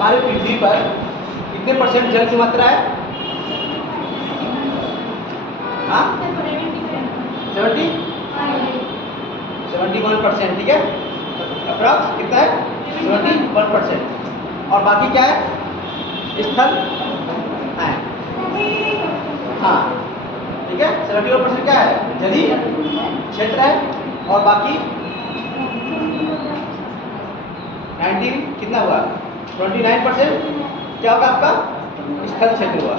हमारे पृथ्वी पर कितने परसेंट जल की मात्रा है? हाँ 71%, ठीक है, अप्रॉक्स कितना है? 71%। और बाकी क्या है? स्थल है, हाँ ठीक है, 71% क्या है? जलीय क्षेत्र है। और बाकी 90 कितना हुआ? 29% क्या होगा आपका? स्थल क्षेत्र हुआ,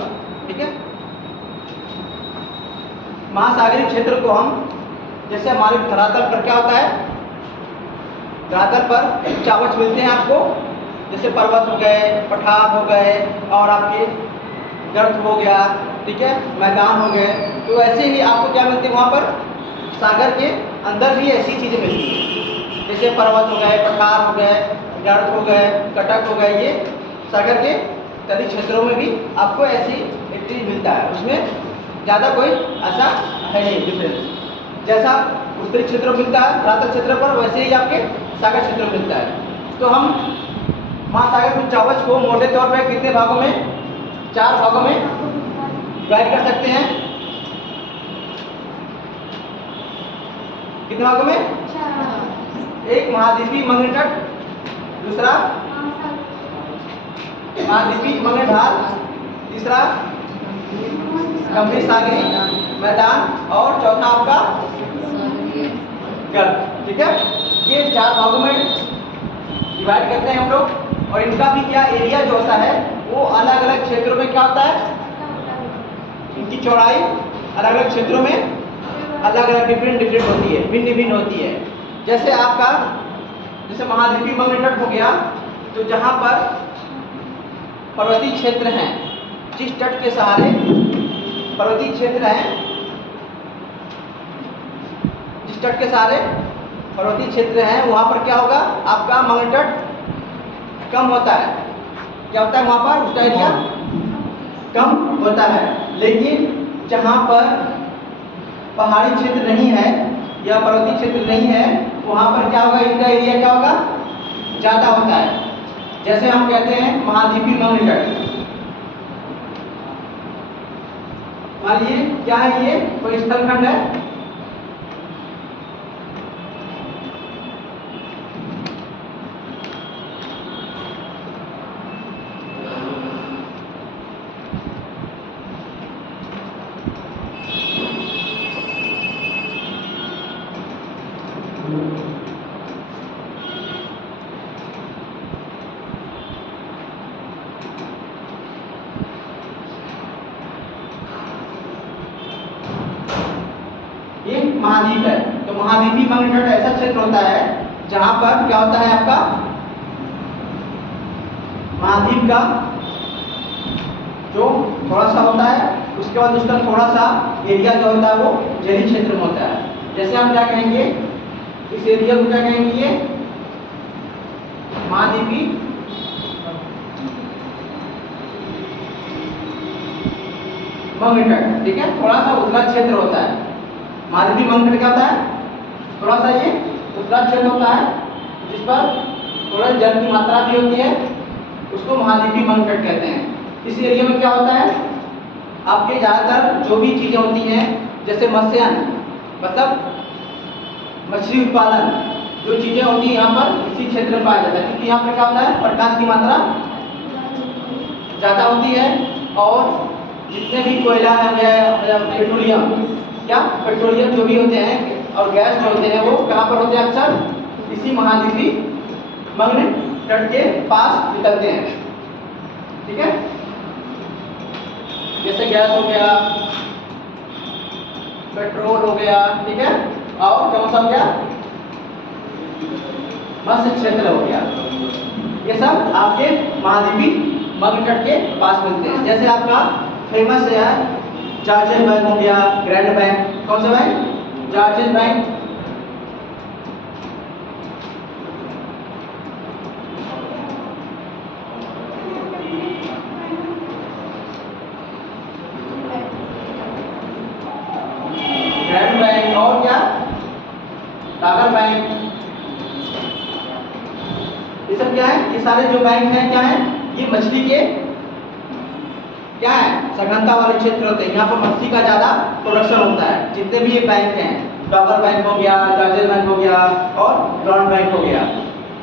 ठीक है। महासागरीय क्षेत्र को हम, जैसे हमारे धरातल पर क्या होता है, धरातल पर चावच मिलते हैं आपको, जैसे पर्वत हो गए, पठार हो गए, और आपके गर्त हो गया, ठीक है, मैदान हो गए। तो ऐसे ही आपको क्या मिलते हैं वहाँ पर? सागर के अंदर भी ऐसी चीज़ें मिलती हैं, जैसे पर्वत हो गए, पठार हो गए, गर्त हो गए, कटक हो गए। ये सागर के तटीय क्षेत्रों में भी आपको ऐसी एक चीज़ मिलता है, उसमें ज़्यादा कोई ऐसा है नहीं डिफरेंस। जैसा उत्तरी क्षेत्र में मिलता है धरातल क्षेत्र पर, वैसे ही आपके सागर क्षेत्र में मिलता है। तो हम महासागर के चावच को मोटे तौर पर कितने भागों में? 4 भागों में डिवाइड कर सकते हैं। कितने भागों में? 4। एक महाद्वीपीय मंगल तट, दूसरा महाद्वीपीय मंगल ढाल, तीसरा गंभीर सागरी मैदान, और चौथा आपका गर्त, ठीक है। ये 4 भागों में डिवाइड करते हैं हम लोग। और इनका भी क्या एरिया जो होता है वो अलग अलग क्षेत्रों में क्या होता है, इनकी चौड़ाई अलग अलग क्षेत्रों में अलग अलग डिफरेंट होती है, भिन्न भिन्न होती है। जैसे आपका जैसे महाद्वीपीय मंगल तट हो गया, तो जहाँ पर पर्वतीय क्षेत्र हैं, जिस तट के सहारे पर्वतीय क्षेत्र हैं, जिस तट के सहारे पर्वतीय क्षेत्र हैं, वहाँ पर क्या होगा? आपका मंगल तट कम होता है। क्या होता है वहाँ पर? उसका एरिया कम होता है। लेकिन जहाँ पर पहाड़ी क्षेत्र नहीं है या पर्वतीय क्षेत्र नहीं है, वहाँ पर क्या होगा? इनका एरिया क्या होगा? ज़्यादा होता है। जैसे हम कहते हैं महाद्वीपीय मंगल तट, मान लीजिए क्या है, ये कोई स्थलखंड है, महाद्वीप है। तो महाद्वीपीय मंगल तट ऐसा क्षेत्र होता है जहां पर क्या होता है? आपका महाद्वीप का जो थोड़ा सा होता है, उसके बाद उसका थोड़ा सा एरिया जो होता है वो जलीय क्षेत्र में होता है। जैसे हम क्या कहेंगे, इस एरिया को क्या कहेंगे? ये महाद्वीपीय मंगल तट, ठीक है, थोड़ा सा उथला क्षेत्र होता है। महाद्वीपीय मंगल तट क्या होता है? थोड़ा सा ये उथला क्षेत्र होता है, जिस पर थोड़ा जल की मात्रा भी होती है, उसको महाद्वीपीय मंगल तट कहते हैं। इस एरिया में क्या होता है? आपके ज़्यादातर जो भी चीज़ें होती हैं, जैसे मत्स्यायन मतलब मछली उत्पादन, जो चीज़ें होती हैं यहाँ पर इसी क्षेत्र में पाया जाता है, क्योंकि यहाँ पर क्या होता है? प्रकाश की मात्रा ज़्यादा होती है। और जितने भी कोयला है या पेट्रोलियम, क्या पेट्रोलियम जो भी होते हैं और गैस जो होते हैं, वो कहाँ पर होते हैं? अक्सर इसी महाद्वीपीय मंगल तट के पास निकलते हैं, ठीक है। जैसे गैस हो गया, पेट्रोल हो गया, ठीक है, और कौन सा हो गया? मत्स्य क्षेत्र हो गया। ये सब आपके महाद्वीपीय मंगल तट के पास मिलते हैं। जैसे आपका फेमस है जॉर्जियन बैंक हो गया, ग्रैंड बैंक। कौन सा bank? Georgian bank. Grand bank और क्या? टागर बैंक। ये सब क्या है? ये सारे जो बैंक हैं क्या है? ये मछली के क्या है, सघनता वाले क्षेत्र होते हैं। यहाँ पर मछली का ज़्यादा प्रोडक्शन होता है। जितने भी ये बैंक हैं, डॉगर बैंक हो गया, जॉर्जियन बैंक हो गया और ग्राउंड बैंक हो गया।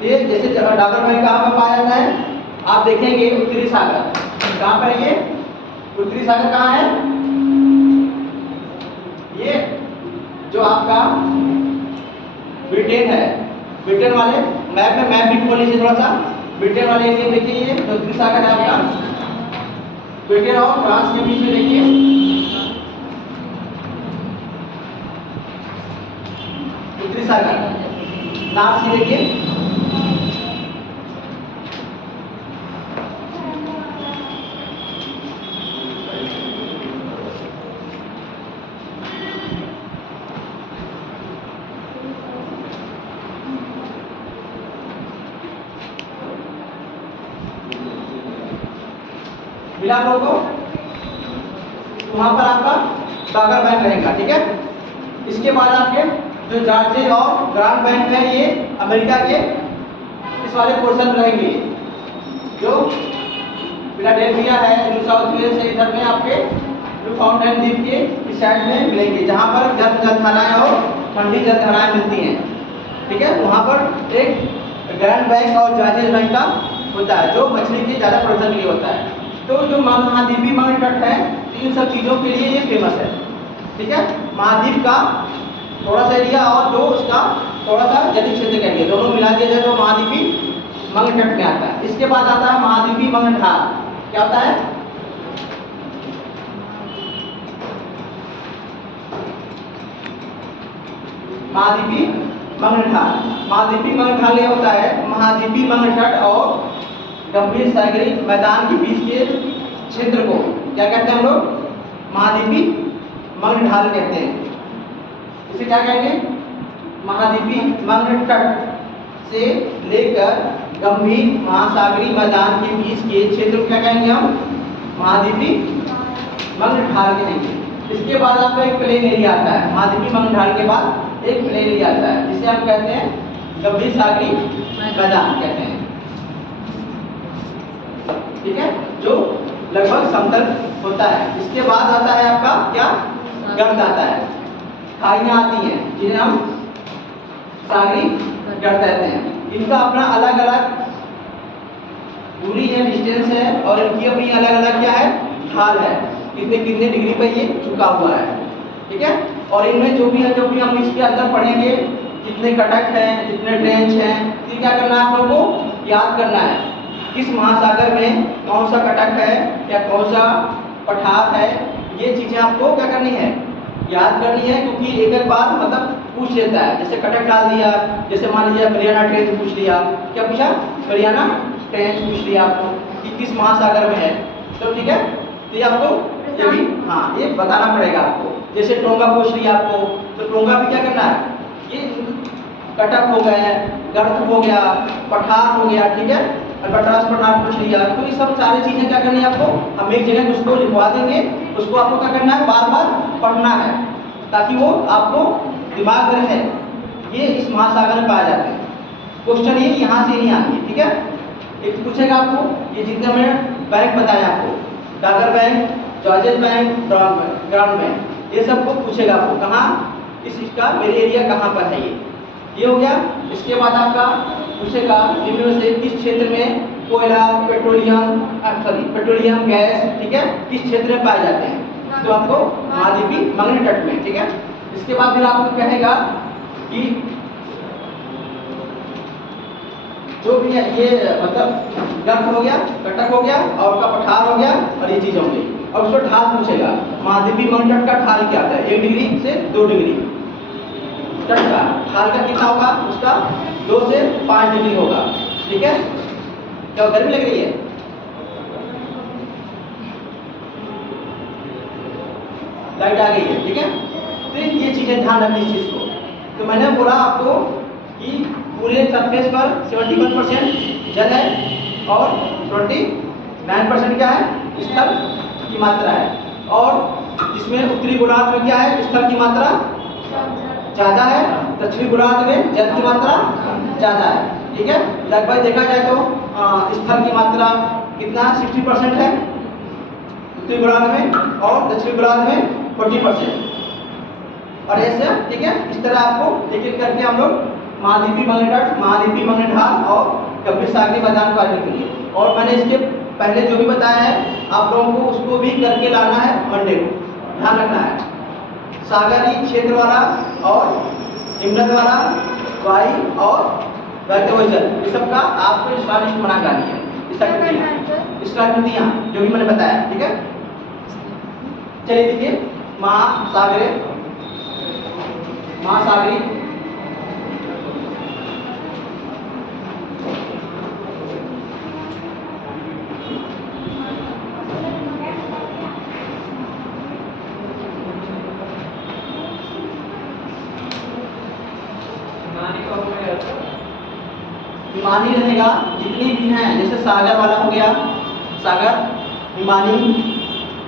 ये जैसे डॉगर बैंक कहाँ पर पाया जाता है, आप देखेंगे उत्तरी सागर। कहाँ पर है ये उत्तरी सागर, कहाँ है ये, जो आपका ब्रिटेन है। ब्रिटेन वाले मैप में, मैप भी खोल लीजिए थोड़ा सा। ब्रिटेन वाले एरिया देखिए, ये उत्तरी सागर है आपका। ब्रिटेन और फ्रांस के बीच में देखिए उत्तरी सागर, नॉर्थ सी देखिए। मिला आप लोगों को, वहां पर आपका डॉगर बैंक रहेगा, ठीक है। इसके बाद आपके जो जॉर्जियन और ग्रांड बैंक है, ये अमेरिका के इस वाले पोर्शन रहेंगे, जो फिलाडेल्फिया है, न्यू साउथ वेल्स है, इधर में आपके न्यूफाउंडलैंड द्वीप के इस साइड में मिलेंगे, जहां पर गर्म जलधाराएं और ठंडी जलधाराएं मिलती हैं, ठीक है। वहां पर एक ग्रांड बैंक और जॉर्जियन बैंक का होता है, जो मछली की ज़्यादा प्रोडक्शन के लिए होता है। तो जो महाद्वीपीय मगरमच्छ तट है, इन सब चीज़ों के लिए ये फेमस है, ठीक है। महाद्वीप का थोड़ा सा एरिया और जो उसका थोड़ा सा जलीय क्षेत्र का एरिया, दोनों मिला दिया जाए तो महाद्वीपीय मगरमच्छ तट में आता है। इसके बाद आता है महाद्वीपीय मगरमच्छ ढाल। क्या होता है, महाद्वीपीय मगरमच्छ ढाल। महाद्वीपीय मगरमच्छ ढाल यह होता है, महाद्वीपीय मगरमच्छ तट और गंभीर सागरीय मैदान के बीच के क्षेत्र को क्या कहते हैं हम लोग, महाद्वीपीय मगरमच्छ ढाल कहते हैं। इसे क्या कहेंगे, महाद्वीपीय मगरमच्छ तट से लेकर गंभीर महासागरीय मैदान के बीच के क्षेत्र को क्या कहेंगे हम, महाद्वीपीय मगरमच्छ ढाल कहेंगे। इसके बाद आपका एक प्लेन एरिया आता है, महाद्वीपीय मगरमच्छ ढाल के बाद एक प्लेन एरिया आता है, जिसे हम कहते हैं गंभीर सागरीय मैदान कहते हैं, ठीक है, जो लगभग समतल होता है। इसके बाद आता है आपका क्या, गर्द आता है, खाइयाँ आती हैं जिन्हें हम सागरीय गर्द कहते हैं। इनका अपना अलग अलग दूरी है, डिस्टेंस है, और इनकी अपनी अलग अलग क्या है, ढाल है, कितने कितने डिग्री पर ये झुका हुआ है, ठीक है। और इनमें जो भी हम इसके अंदर पढ़ेंगे, कितने कटक हैं, कितने ट्रेंच हैं, तो क्या करना है आप लोगों को याद करना है, किस महासागर में कौन सा कटक है या कौन सा पठार है, ये चीज़ें आपको क्या करनी है, याद करनी है। क्योंकि एक बार मतलब पूछ लेता है, जैसे कटक डाल दिया, जैसे मान लीजिए गरियाना ट्रेंच पूछ लिया, क्या पूछा, गरियाना ट्रेंच पूछ लिया आपको कि किस महासागर में है, तो ठीक है, तो ये आपको ये भी हाँ ये बताना पड़ेगा आपको। जैसे टोंगा पूछ लिया आपको, तो टोंगा भी क्या करना है, ये कटक हो गए, गर्द हो गया, पठार हो गया, ठीक है, अल्बाट्रॉस पठार पूछ लिया। तो ये सब सारी चीज़ें क्या करनी है आपको, हम एक जगह उसको लिखवा देंगे, उसको आपको क्या करना है, बार बार पढ़ना है, ताकि वो आपको दिमाग में रहे, ये इस महासागर में पाए जाते हैं। क्वेश्चन ये यहाँ से नहीं आएंगे, ठीक है। एक पूछेगा आपको, ये जितने मैंने बैंक बताया आपको, Dogger Bank, Georgian Bank, Ground Bank, ये सबको पूछेगा आपको, कहाँ इसका मेरे एरिया कहाँ पर है, ये हो गया। इसके बाद आपका पूछेगा निम्न में से किस क्षेत्र में कोयला, पेट्रोलियम गैस, ठीक है, किस क्षेत्र में पाए जाते हैं, तो आपको महाद्वीपीय मगरमच्छ तट में, ठीक है। इसके बाद फिर आपको कहेगा कि जो भी है ये मतलब गर्द हो गया, कटक हो गया, और उसका पठार हो गया, और ये चीज़ हो गई। और उसको ढाल पूछेगा, महाद्वीपीय मगरमच्छ तट का ढाल क्या है, 1 डिग्री से 2 डिग्री तट का ढाल का कितना होगा, उसका 2 से 5 डिग्री होगा, ठीक है। क्या गर्मी लग रही है, लाइट आ गई है, ठीक है। तो ये चीजें ध्यान रखनी इस चीज को। तो मैंने बोला आपको कि पूरे सरफेस पर 71% जल है और 29% क्या है, स्थल की मात्रा है, और इसमें उत्तरी गोलार्ध में क्या है, स्थल की मात्रा ज़्यादा है, दक्षिणी गोलार्ध में जल की मात्रा ज़्यादा है, ठीक है। लगभग देखा जाए तो स्थल की मात्रा कितना 60% है उत्तरी गोलार्ध में और दक्षिणी गोलार्ध में 40%। और ऐसे ठीक है, इस तरह आपको एक एक करके हम लोग महाद्वीपीय मंगलतट, महाद्वीपीय मंगल ढाल और गंभीर सागरीय मैदान को लिखेंगे। और मैंने इसके पहले जो भी बताया है आप लोगों को उसको भी करके लाना है मंडे को, ध्यान रखना है। सागरीय क्षेत्र वाला और हिमनद वाला वायु और बहते हुए जल, इस सब का आपको स्टालिस्ट बना के आनी है। स्टालिस्टियां जो भी मैंने बताया, ठीक है। चलिए देखिए, महासागरीय हिमानी रहेगा जितनी भी हैं, जैसे सागर वाला हो गया, सागर हिमानी,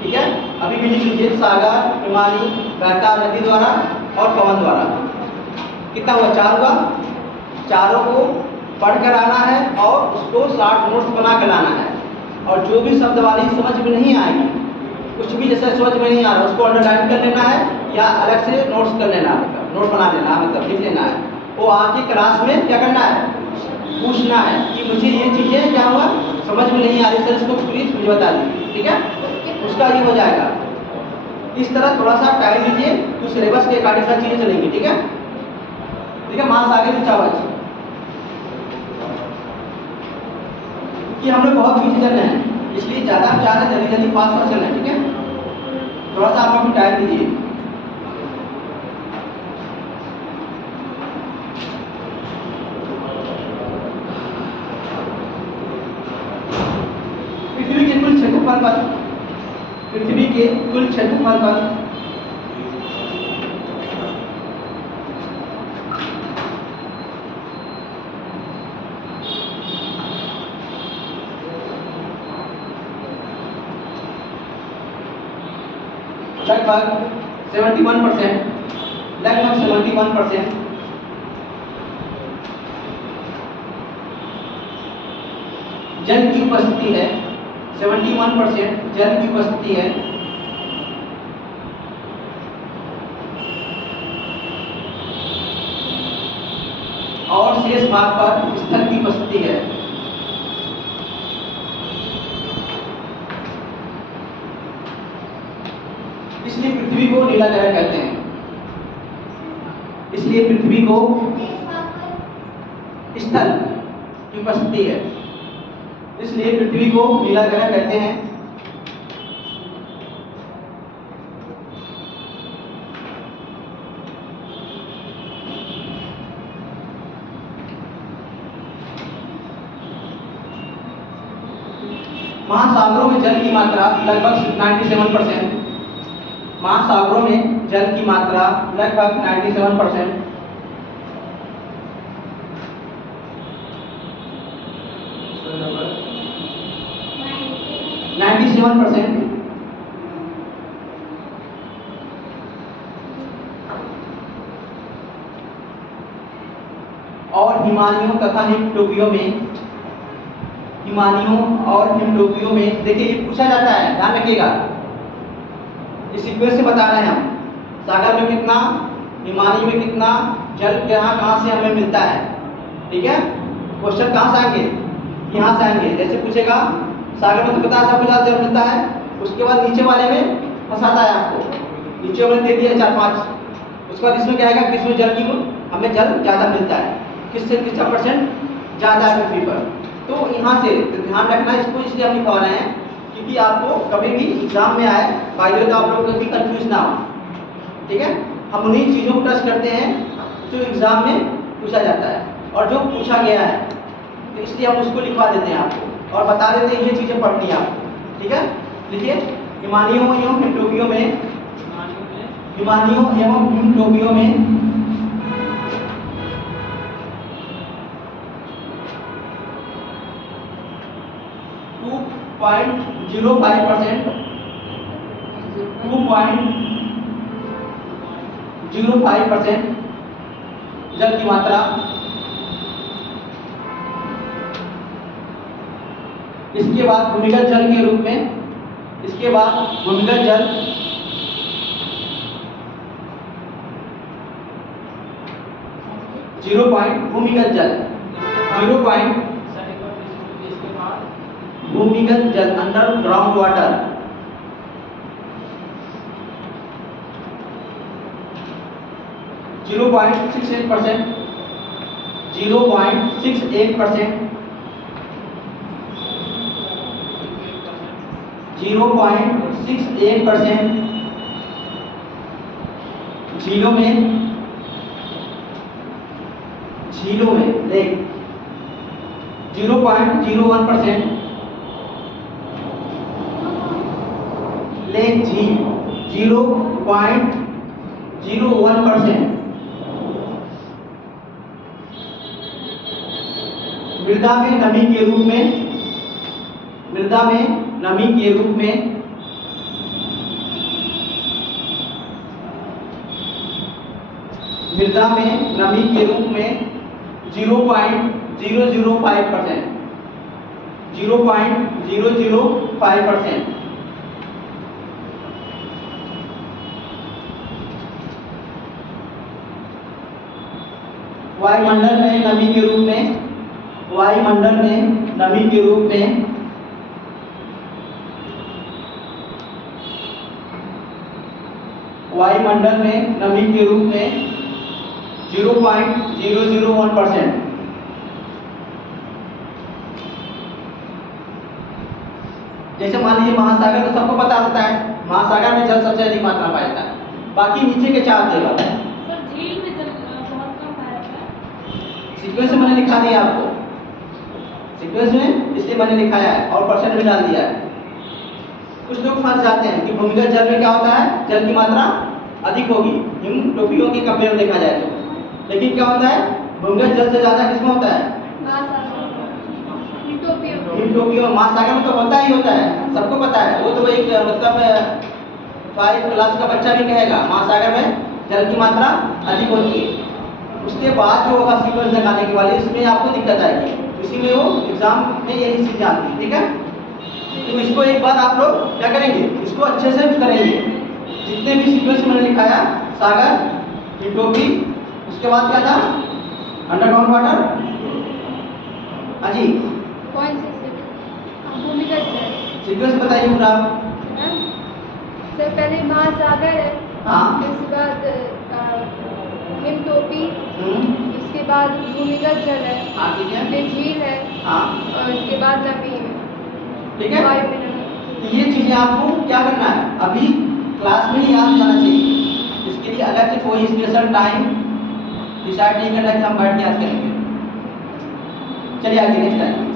ठीक है। अभी भी लिख लीजिए, सागर हिमानी बहता नदी द्वारा और पवन द्वारा। कितना हुआ? 4 हुआ। चारों को पढ़ कर आना है और उसको 60 नोट्स बना कर लाना है। और जो भी शब्द वाली समझ में नहीं आएगी, कुछ भी जैसे समझ में नहीं आ रहा उसको अंडरलाइन कर लेना है या अलग से नोट्स कर लेना है, मतलब नोट बना लेना है, मतलब लिख लेना है। वो आके क्लास में क्या करना है? पूछना है कि मुझे ये चीज़ें क्या हुआ समझ में नहीं आ रही सर, इसको प्लीज मुझे बता दीजिए, ठीक है। उसका ये हो जाएगा। इस तरह थोड़ा सा टाइम लीजिए तो सिलेबस के अकॉर्डिंग सारी चीज़ें चलेंगी, ठीक है। ठीक है, महासागरीय चावल कि हम लोग बहुत बिजी चल रहे हैं, इसलिए ज़्यादा हम चाह रहे हैं जल्दी जल्दी फास्ट चल रहे हैं, ठीक है। थोड़ा सा आप लोग टाइम दीजिए। पृथ्वी के कुल क्षेत्रफल पर, पृथ्वी के कुल क्षेत्रफल पर लगभग 71%, लगभग 71% जल की उपस्थिति है। 71% जल की उपस्थिति है। और शेष भाग पर स्थल की उपस्थिति है। इसलिए पृथ्वी को नीला ग्रह कहते हैं। इसलिए पृथ्वी को स्थल की उपस्थिति है, इसलिए पृथ्वी को नीला ग्रह कहते हैं। महासागरों में जल की मात्रा लगभग 97%। महासागरों में जल की मात्रा लगभग 97%। और हिमालयों तथा हिमटोपियों में, हिमालयों और हिमटोपियों में देखिए ये पूछा जाता है, ध्यान रखिएगा। इस सीक्वेंस से बता रहे हैं हम, सागर में कितना, हिमालय में कितना जल कहाँ से हमें मिलता है, ठीक है। क्वेश्चन कहाँ से आएंगे? यहाँ से आएंगे। जैसे पूछेगा सागर में तो पता है सब कुछ जल मिलता है, उसके बाद नीचे वाले में फंसाता है आपको, नीचे वाले दे दिया 4-5, उसके बाद इसमें क्या आएगा कि इसमें जल की हमें जल ज़्यादा मिलता है, किससे कितना परसेंट ज़्यादा है पृथ्वी पर। तो यहाँ से तो ध्यान रखना, इसको इसलिए हम लिखवा रहे हैं क्योंकि आपको कभी भी एग्जाम में आए बाइयो तो आप लोग कभी कंफ्यूज ना हो, ठीक है। हम उन्हीं चीज़ों को टच करते हैं जो एग्जाम में पूछा जाता है और जो पूछा गया है, तो इसलिए हम उसको लिखवा देते हैं आपको और बता देते हैं ये चीज़ें पढ़नी है आपको, ठीक है। लिखिए, हिमालयों एवं हिमटोपियों में, हिमालयों एवं हिमटोपियों में 2.05%, 2.05% जल की मात्रा इसके बाद भूमिगत जल के रूप में, इसके बाद भूमिगत जल, भूमिगत जल, 0. भूमिगत जल अंडरग्राउंड वाटर, 0.68%, 0.68%, 0.68%, झीलों में लेक 0.01%, लेक झील 0.01%, मृदा में नमी के रूप में, मृदा में नमी के रूप में मृदा में नमी के रूप में 0.005%, 0.005%, वायुमंडल में नमी के रूप में, वायुमंडल में नमी के रूप में वायुमंडल में नमी के रूप में 0.001%, जैसे मान लीजिए महासागर तो सबको पता होता है, महासागर में जल सबसे अधिक मात्रा में पाया जाता है, बाकी नीचे के 4 जगह झील में जल बहुत कम पाया जाता है। सीक्वेंस में मैंने लिखा दिया आपको, सीक्वेंस में इसलिए मैंने लिखाया है और परसेंट भी डाल दिया है। कुछ लोग फंस जाते हैं कि भूमिगत जल में क्या होता है, जल की मात्रा अधिक होगी हिम टोपियों के कंपेयर देखा जाए तो, लेकिन क्या होता है भूमिगत जल से ज्यादा किसमें होता है, हिम टोपियों, महासागर में तो होता ही होता है, सबको पता है, वो तो एक मतलब 5 क्लास का बच्चा भी कहेगा महासागर में जल की मात्रा अधिक होती है। उसके बाद जो होगा सीक्वेंस लगाने के वाले इसमें आपको दिक्कत आएगी, इसी में वो एग्जाम में यही चीज आती है, ठीक है। तो इसको एक बार आप लोग क्या करेंगे, इसको अच्छे से करेंगे, जितने भी सीक्वेंस मैंने लिखाया, सागर, टोपी, उसके बाद क्या था अंडरग्राउंड वाटर, अजी कौन सी भूमिगत जल सीक्वेंस बताइए पूरा। सर पहले महासागर है, हाँ, उसके बाद हिम टोपी, उसके बाद भूमिगत जल है, हाँ ठीक है, फिर झील है, हाँ और उसके बाद नमी है, ठीक है। वायु में नमी। तो ये चीजें आपको क्या करना है, अभी क्लास में ही याद जाना चाहिए, इसके लिए अलग से कोई स्पेशल टाइम डिसाइड नहीं करना कि हम बैठ के याद करेंगे। चलिए आगे नेक्स्ट टाइम।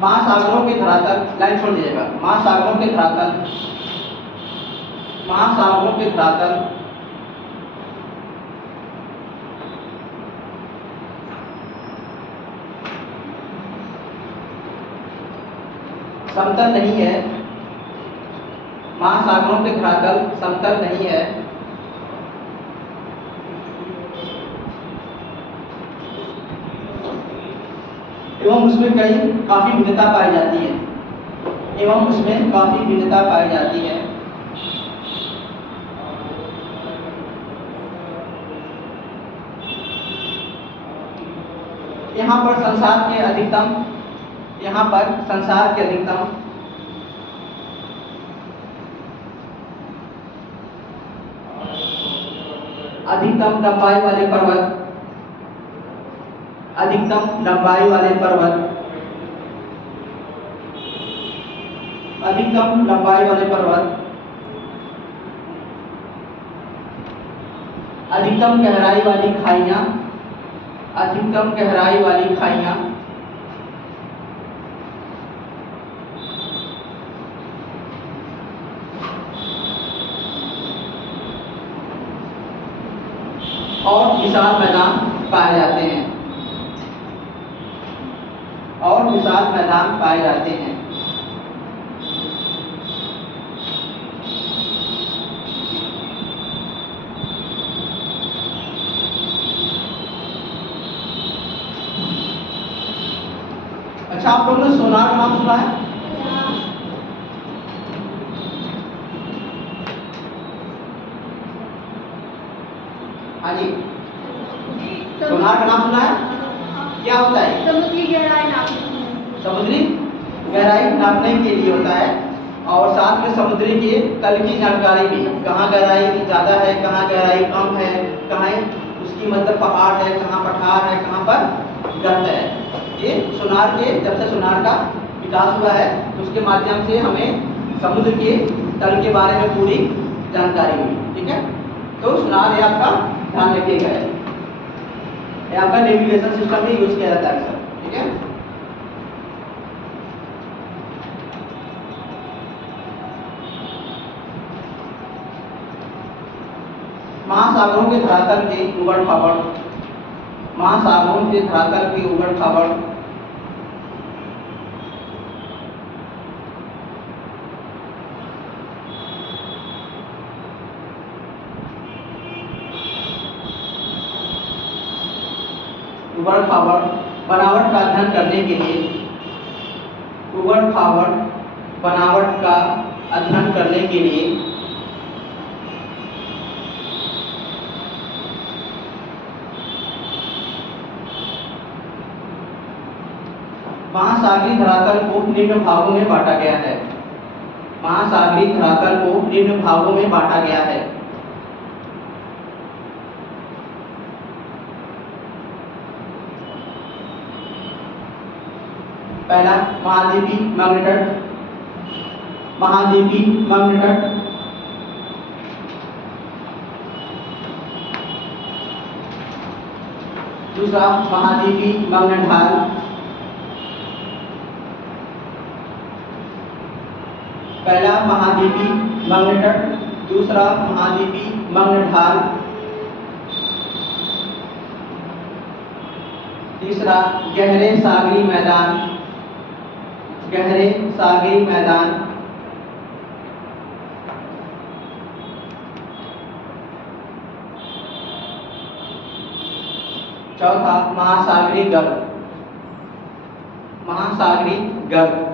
महासागरों के धरातल, लाइन छोड़ दीजिएगा, महासागरों के धरातल, महासागरों के धरातल समतल नहीं है, महासागरों के धरातल समतल नहीं है, एवं उसमें काफी भिन्नता पाई जाती है, एवं उसमें काफी भिन्नता पाई जाती है। यहाँ पर संसार के अधिकतम, यहाँ पर संसार के अधिकतम लंबाई वाले पर्वत, अधिकतम लंबाई वाले पर्वत, अधिकतम लंबाई वाले पर्वत, अधिकतम गहराई वाली खाइयां, अधिकतम गहराई वाली खाइयां, और विशाल मैदान पाए जाते हैं, और विशाल मैदान पाए जाते हैं। अच्छा, आप लोगों ने सोनार का नाम सुना है? हाँ जी, सोनार का नाम सुना है? क्या होता है? समुद्री गहराई नापने, समुद्री गहराई नापने के लिए होता है, और साथ में समुद्री के तल की जानकारी भी, कहाँ गहराई ज़्यादा है, कहाँ गहराई कम है, कहाँ उसकी मतलब पहाड़ है, कहाँ पठार है, कहाँ पर गर्त है। ये सोनार के, जब से सोनार का विकास हुआ है उसके माध्यम से हमें समुद्र के तल के बारे में पूरी जानकारी मिली। ठीक है, तो सोनार ये आपका ध्यान रखिएगा, ये आपका नेविगेशन सिस्टम में यूज किया जाता है सर। ठीक है, महासागरों के धरातल के उबड़ खाबड़, महासागरों के धरातल के उबड़ खाबड़, उबड़ खाबड़ बनावट का अध्ययन करने के लिए, उबड़ खाबड़ बनावट का अध्ययन करने के लिए महासागरीय धरातल को निम्न भागों में बांटा गया है। महासागरीय धरातल को निम्न भागों में बांटा गया है। पहला महाद्वीपीय मैग्नेट तट, महाद्वीपीय मैग्नेट तट। दूसरा महाद्वीपीय मैग्नेट ढाल। पहला महाद्वीपीय मैग्नेट तट, दूसरा महाद्वीपीय मैग्नेट ढाल, तीसरा गहरे सागरीय मैदान, गहरे सागरीय मैदान, चौथा महासागरीय गर्त, महासागरीय गर्त।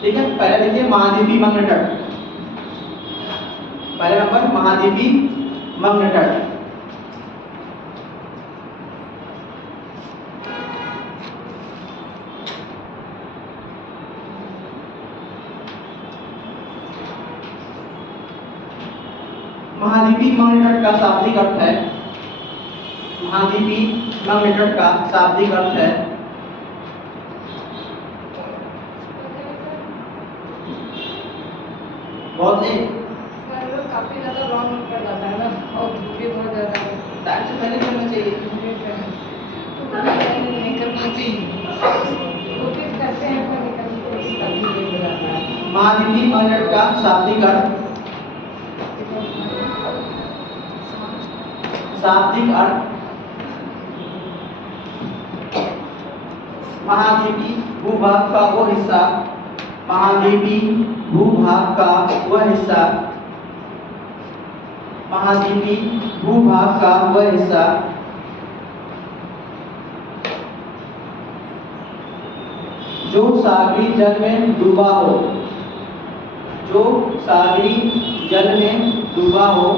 ठीक है, पहले देखिए महाद्वीपीय मैग्नेट तट। पहले नंबर महाद्वीपीय मैग्नेट तट। महाद्वीपीय मैग्नेट तट का शाब्दिक अर्थ है, महाद्वीपीय मैग्नेट तट का शाब्दिक अर्थ है बहुत ही काफी ज्यादा रॉन्ग कर जाता है ना, और भी बहुत ज्यादा टाइम से पहले करना चाहिए। नहीं करना चाहिए, कोशिश करते हैं पर निकलने की कोशिश करनी नहीं जाता है। महाद्वीपीय मैग्नेट तट का शाब्दिक अर्थ, शाब्दिक अर्थ महाद्वीपीय भूभाग का वो हिस्सा, महाद्वीपीय भूभाग का वह हिस्सा, महाद्वीपीय भूभाग का वह हिस्सा जो सागरीय जल में डूबा हो, जो सागरीय जल में डूबा हो,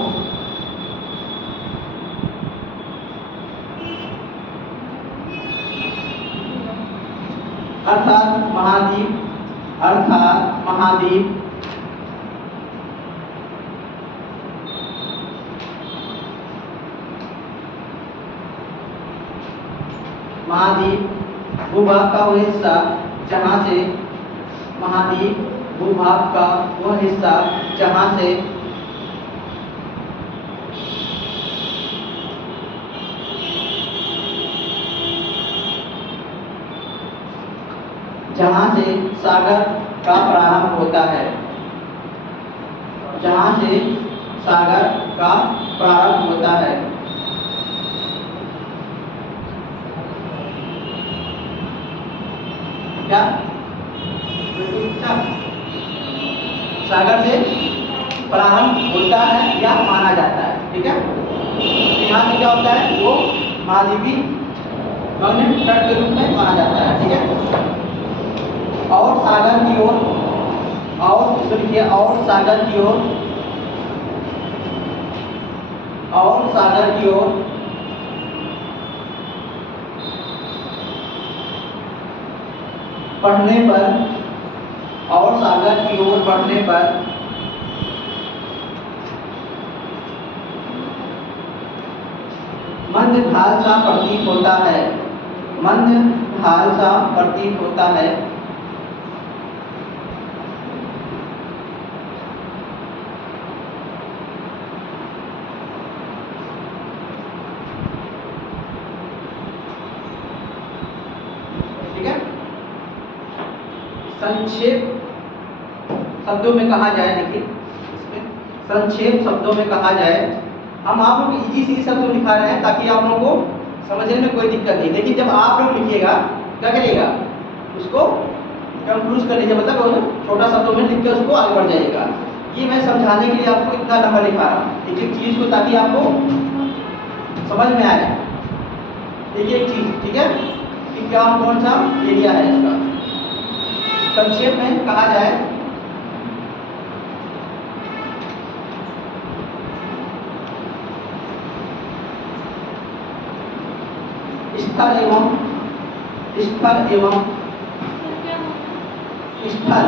अर्थात महाद्वीप, अर्थात महाद्वीप महाद्वीप भूभाग का वह हिस्सा जहाँ से, महाद्वीप भूभाग का वह हिस्सा जहाँ से जहाँ से सागर का प्रारंभ होता है, जहाँ से सागर का प्रारंभ होता है। क्या सागर से प्रारंभ होता है या माना जाता है, ठीक है। यहाँ से क्या होता है, वो महाद्वीपीय मैग्नेट तट के रूप में माना जाता है, ठीक है। और सागर की ओर, और लिखिए, और सागर की ओर, और सागर की ओर बढ़ने पर, और सागर की ओर बढ़ने पर मंद ढाल सा प्रतीत होता है, मंद ढाल सा प्रतीत होता है। ठीक है। संक्षेप शब्दों में कहा जाए, देखिए इसमें संक्षेप शब्दों में कहा जाए, हम आप लोग इजी सी शब्द लिखा रहे हैं ताकि आप लोगों को समझने में कोई दिक्कत नहीं। लेकिन जब आप लोग लिखिएगा क्या करिएगा, उसको कंक्लूज कर लीजिए, मतलब छोटा शब्दों में लिख के उसको आगे बढ़ जाइएगा। ये मैं समझाने के लिए आपको इतना लंबा लिखा रहा हूँ एक एक चीज को, ताकि आपको समझ में आए एक एक चीज, ठीक है, कि क्या कौन सा एरिया है इसका। संक्षेप में कहा जाए स्थल एवं स्थल एवं स्थल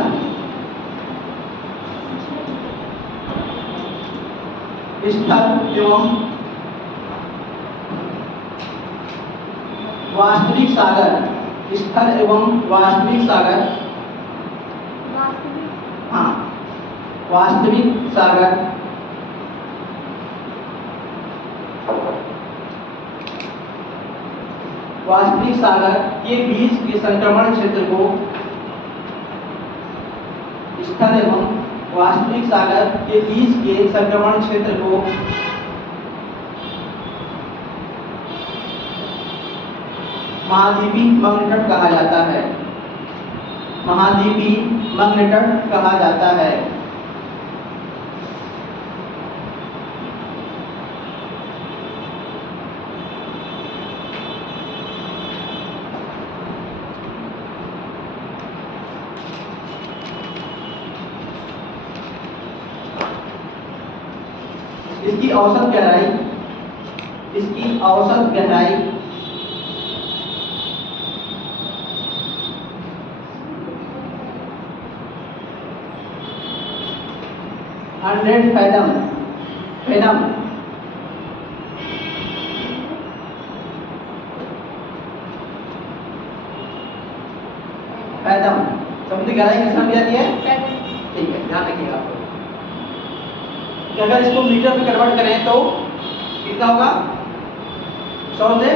स्थल एवं वास्तविक सागर, स्थल एवं वास्तविक सागर, हाँ वास्तविक सागर वास्तविक सागर के बीच के संक्रमण क्षेत्र को, स्थल एवं वास्तविक सागर के बीच के संक्रमण क्षेत्र को महाद्वीपीय मैग्नेट कहा जाता है, महाद्वीपीय मैग्नेट कहा जाता है। इसकी औसत गहराई, इसकी औसत गहराई 100 फैथम, फैथम फैथम समुद्री गहराई कितना दिया है, ठीक है, ध्यान रखिएगा आप लोग। अगर इसको मीटर में कन्वर्ट करें तो कितना होगा, 100 से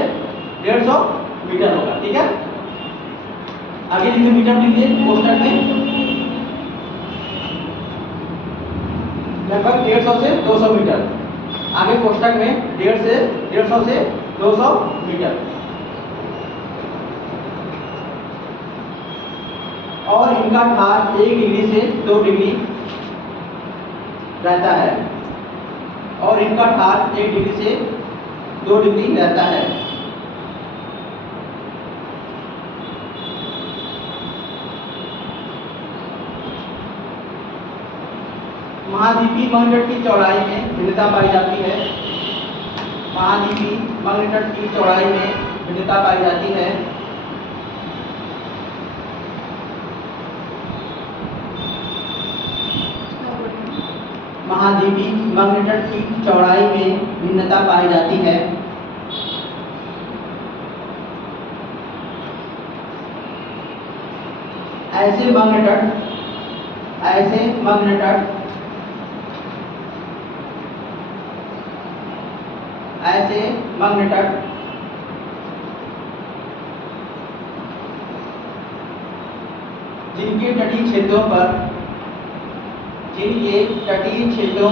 150 मीटर होगा, ठीक है। आगे लिखिए, मीटर लिखिए कोष्ठक में, लगभग 150 से 200 मीटर। आगे कोष्ठक में 150 से 200 मीटर। और इनका ढाल 1 डिग्री से 2 डिग्री रहता है, और इनका ढाल 1 डिग्री से 2 डिग्री रहता है। महाद्वीपीय मैग्नेट की चौड़ाई में भिन्नता पाई जाती है, महाद्वीपीय मैग्नेट की चौड़ाई में भिन्नता पाई जाती है। महाद्वीपीय मैग्नेट की चौड़ाई में भिन्नता पाई जाती है। ऐसे मैग्नेट जिनके तटीय क्षेत्रों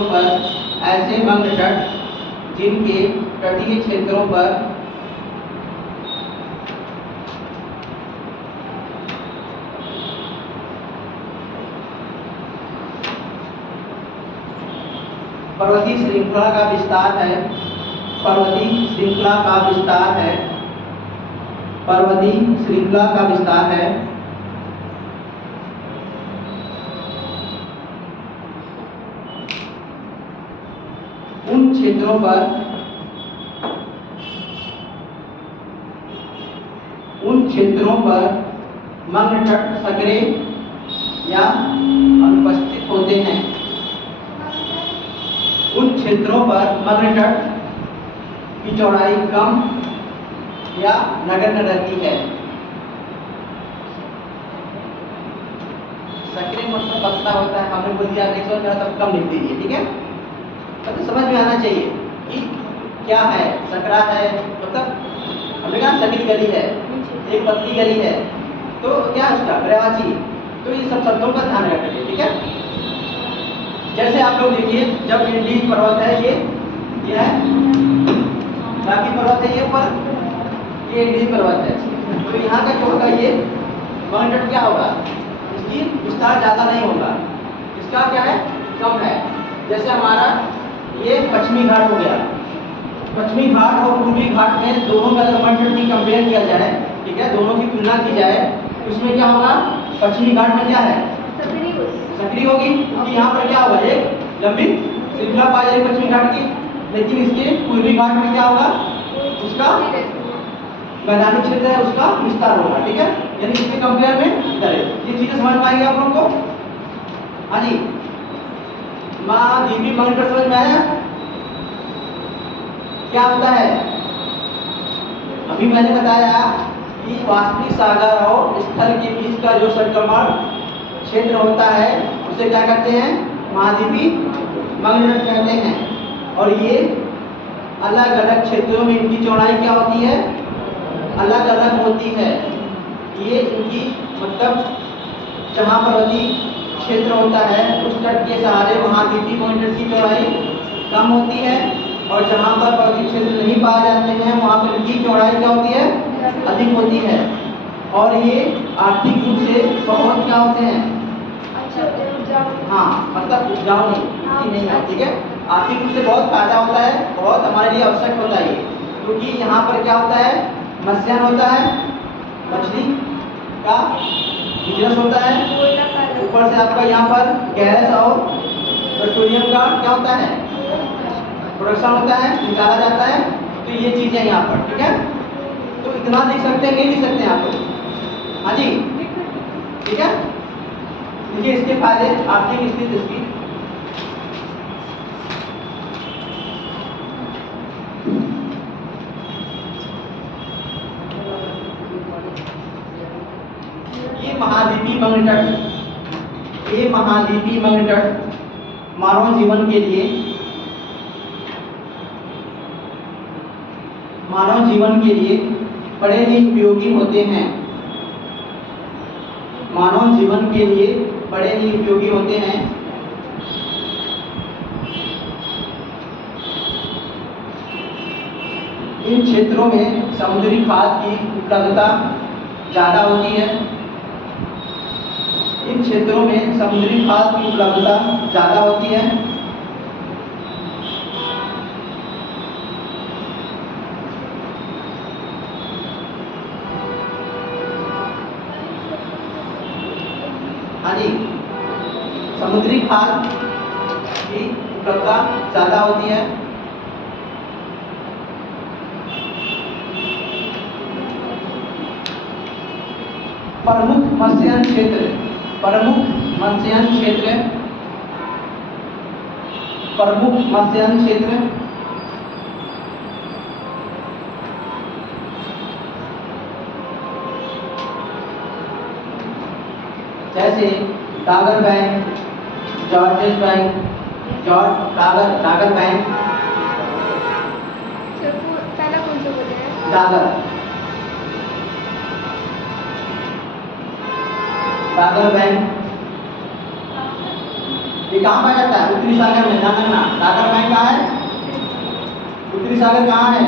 पर ऐसे मंग तट, जिनके तटीय क्षेत्रों पर पर्वतीय श्रृंखला का विस्तार है, पर्वतीय श्रृंखला का विस्तार है, उन क्षेत्रों पर मंग तट सक्रिय या अनुपस्थित होते हैं। उन क्षेत्रों पर मंग तट की चौड़ाई कम या नगण्य रहती है। सक्रिय मतलब पतला होता है, हमने बोल दिया नहीं समझ में तब कम लिख दीजिए, ठीक है। तो समझ में आना चाहिए कि क्या है सकरा है, मतलब हमने कहा सकरी गली है, एक पतली गली है, तो क्या है उसका पर्यायवाची। तो ये सब शब्दों का ध्यान रखिए, ठीक है। जैसे आप लोग देखिए, जब इंडी पर्वत है ये है, बाकी पर्वत है ये ऊपर, ये इंडी पर्वत है, तो यहाँ का जो होगा ये मंग तट क्या होगा, इसकी विस्तार ज़्यादा नहीं होगा, इसका क्या है कम है। जैसे हमारा ये पश्चिमी घाट हो गया, पश्चिमी घाट और पूर्वी घाट में दोनों का अगर मंग तट की कंपेयर किया जाए, ठीक है, दोनों की तुलना की जाए, तो इसमें क्या होगा, पश्चिमी घाट में क्या है सक्रिय होगी, क्योंकि यहाँ पर क्या होगा एक लंबी श्रृंखला पाई जाएगी पश्चिमी घाट की, लेकिन इसके पूर्वी घाट में क्या होगा, उसका मैदानी क्षेत्र है, उसका विस्तार होगा, ठीक है। यानी इसके कंपेयर में करें, ये चीजें समझ में आएंगे आप लोग को। हाँ जी, महाद्वीपीय मंग तट समझ में आया क्या होता है। अभी मैंने बताया कि वास्तविक सागर और स्थल के बीच का जो संक्रमण क्षेत्र होता है उसे क्या कहते हैं, महाद्वीपीय मंग तट कहते हैं। और ये अलग अलग क्षेत्रों में इनकी चौड़ाई क्या होती है, अलग अलग होती है। ये इनकी मतलब जहाँ पर्वतीय क्षेत्र होता है उस तट के सहारे महाद्वीपीय मंग तट की चौड़ाई कम होती है, और जहाँ पर पर्वतीय क्षेत्र नहीं पाए जाते हैं वहाँ पर इनकी चौड़ाई क्या होती है, अधिक होती है। और ये आर्थिक रूप से बहुत क्या होते हैं, हाँ मतलब उपजाऊ नहीं है, ठीक है। आर्थिक रूप से बहुत फायदा होता है, बहुत हमारे लिए आवश्यक होता है, क्योंकि यहाँ पर क्या होता है, मत्स्यान होता है, मछली का बिजनेस होता है, ऊपर से आपका यहाँ पर गैस और पेट्रोलियम का क्या होता है प्रोडक्शन होता है, निकाला जाता है। तो ये चीजें यहाँ पर, ठीक है। तो इतना लिख सकते हैं, नहीं लिख सकते हैं आप लोग, हाँ जी, ठीक है। देखिए इसके फायदे, आर्थिक स्थिति इसकी, ये महाद्वीपीय मंग तट मानव जीवन के लिए बड़े ही उपयोगी होते हैं, मानव जीवन के लिए बड़े ही उपयोगी होते हैं। इन क्षेत्रों में समुद्री खाद की उपलब्धता ज़्यादा होती है, इन क्षेत्रों में समुद्री खाद की उपलब्धता ज़्यादा होती है। हाँ जी, समुद्री खाद की उपलब्धता ज़्यादा होती है। प्रमुख मत्स्यान क्षेत्र, जैसे टागर बैंक, जॉर्जेस बैंक, टागर बैंक, पहला कौन सा बोले हैं, टागर सागर बैंक, ये कहाँ पाया जाता है? उत्तरी सागर में। ध्यान रखना, सागर बैंक कहाँ है? उत्तरी सागर कहाँ है?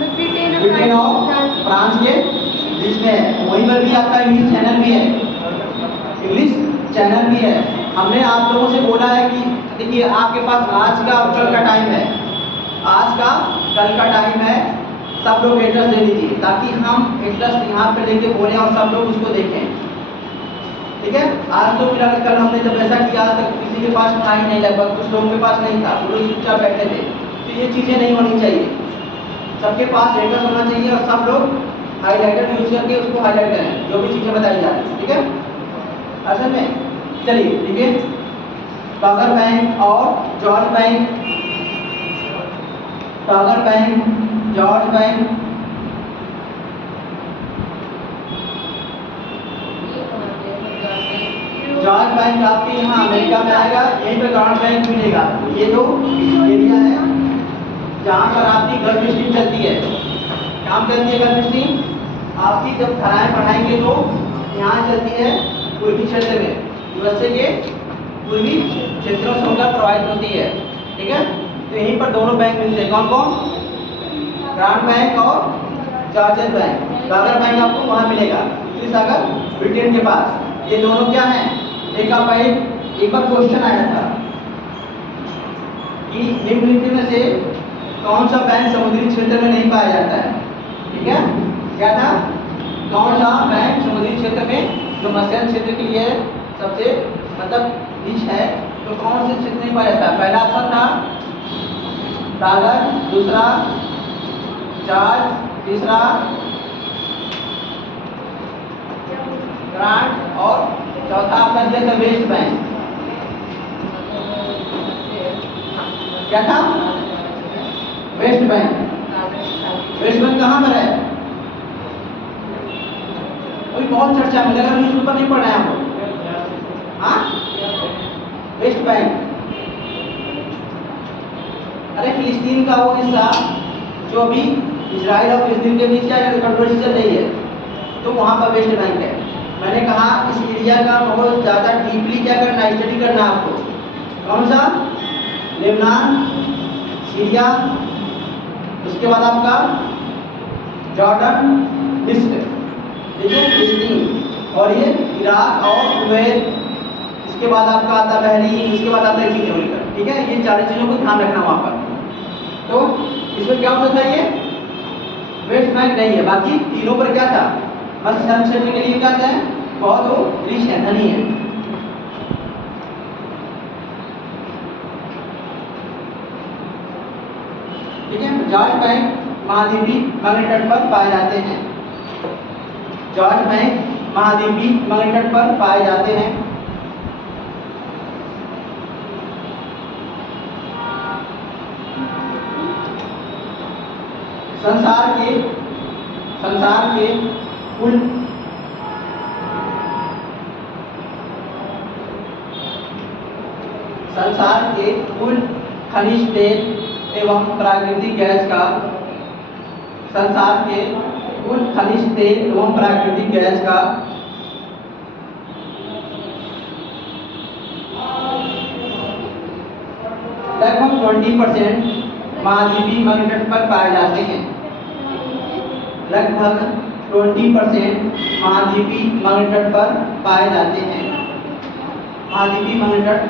ब्रिटेन और फ्रांस के बीच में है। वहीं पर भी आपका इंग्लिश चैनल भी है, इंग्लिश चैनल भी है। हमने आप लोगों से बोला है कि देखिए आपके पास आज का और कल का टाइम है, आज का कल का टाइम है, सब लोग एड्रेस दे दीजिए ताकि हम एड्रेस यहाँ पे लेके बोलें और सब लोग उसको देखें। ठीक है, आज तो फिर कल हमने जब ऐसा किया तो किसी के पास था ही नहीं, लगभग कुछ लोगों के पास नहीं था, वो लोग चुपचाप बैठे थे। तो ये चीज़ें नहीं होनी चाहिए, सबके पास एड्रेस होना चाहिए और सब लोग हाईलाइटर यूज करके उसको हाईलाइट करें जो भी चीज़ें बताई जा रही है। ठीक है, असल में चलिए ठीक है, सागर बैंक और जॉर्ज बैंक, सागर bank, George Bank, George Bank आपके यहाँ अमेरिका में आएगा, यहीं पे जॉर्ज बैंक मिलेगा। ये जो एरिया है जहाँ पर आपकी गल्फ स्ट्रीम चलती है, काम चलती है गल्फ स्ट्रीम आपकी, जब धाराएं बढ़ाएंगे तो यहाँ चलती है पूर्वी क्षेत्र में, यूएसए के पूर्वी क्षेत्रों से होकर प्रभावित होती है। ठीक है, तो यहीं पर दोनों बैंक मिलते हैं। कौन कौन? ग्रांड बैंक और जॉर्जियन बैंक। सागर बैंक आपको वहाँ मिलेगा, उत्तरी सागर ब्रिटेन के पास। ये दोनों क्या हैं? एक बार क्वेश्चन आया था कि निम्नलिखित में से कौन सा बैंक समुद्री क्षेत्र में नहीं पाया जाता है? ठीक है, क्या था? कौन सा बैंक समुद्री क्षेत्र में जो मत्स्य क्षेत्र के लिए सबसे मतलब रिच है, तो कौन से क्षेत्र नहीं पाया जाता? पहला ऑप्शन था सागर, दूसरा जॉर्ज, तीसरा ग्रांड और चौथा आपका दिया था वेस्ट बैंक। क्या था? West Bank. वेस्ट बैंक कहाँ पर है? अभी बहुत चर्चा में, लगा न्यूज़पेपर नहीं पढ़ रहे हैं आप लोग? हाँ, वेस्ट बैंक। अरे फिलिस्तीन का वो हिस्सा जो अभी इजराइल और फिलिस्तीन के बीच क्या कंट्रोवर्सी चल रही है, तो वहाँ पर वेस्ट बैंक है। मैंने कहा इस एरिया का बहुत ज़्यादा डीपली क्या करना, स्टडी करना आपको। कौन सा? लेबनान, सीरिया, उसके बाद आपका जॉर्डन, मिस्र, ठीक है, फिलिस्तीन, और ये इराक और कुवैत, इसके बाद आपका आता है बहरीन, इसके बाद आता है इथियोपिया। ठीक है, ये चार चीज़ों को ध्यान रखना वहाँ पर। तो इसमें क्या हो सकता है? ये वेस्ट बैंक नहीं है, बाकी तीनों पर क्या था? मत्स्य क्षेत्र के लिए क्या था? बहुत वो रिच है, धनी है। ठीक है, जॉर्ज बैंक महाद्वीपीय मगरी तट पर पाए जाते हैं। जॉर्ज बैंक महाद्वीपीय मगरी तट पर पाए जाते हैं। संसार के कुल खनिज तेल एवं प्राकृतिक गैस का, संसार के कुल खनिज तेल एवं प्राकृतिक गैस का लगभग 20% महाद्वीपीय मगरी तट पर पाए जाते हैं। लगभग 20% महाद्वीपीय मगरी तट पर पाए जाते हैं। महाद्वीपीय मगरी तट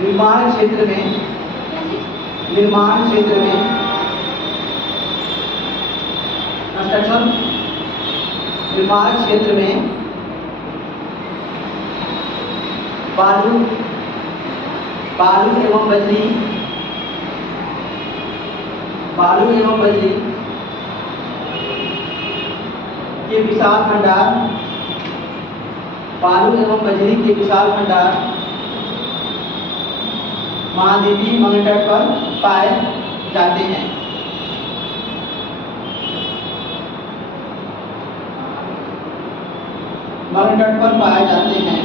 निर्माण क्षेत्र में कंस्ट्रक्शन निर्माण क्षेत्र में बालू एवं बजरी के विशाल भंडार, बालू एवं बजरी के विशाल भंडार महाद्वीपीय मगरी तट पर पाए जाते हैं। मगरी तट पर पाए जाते हैं।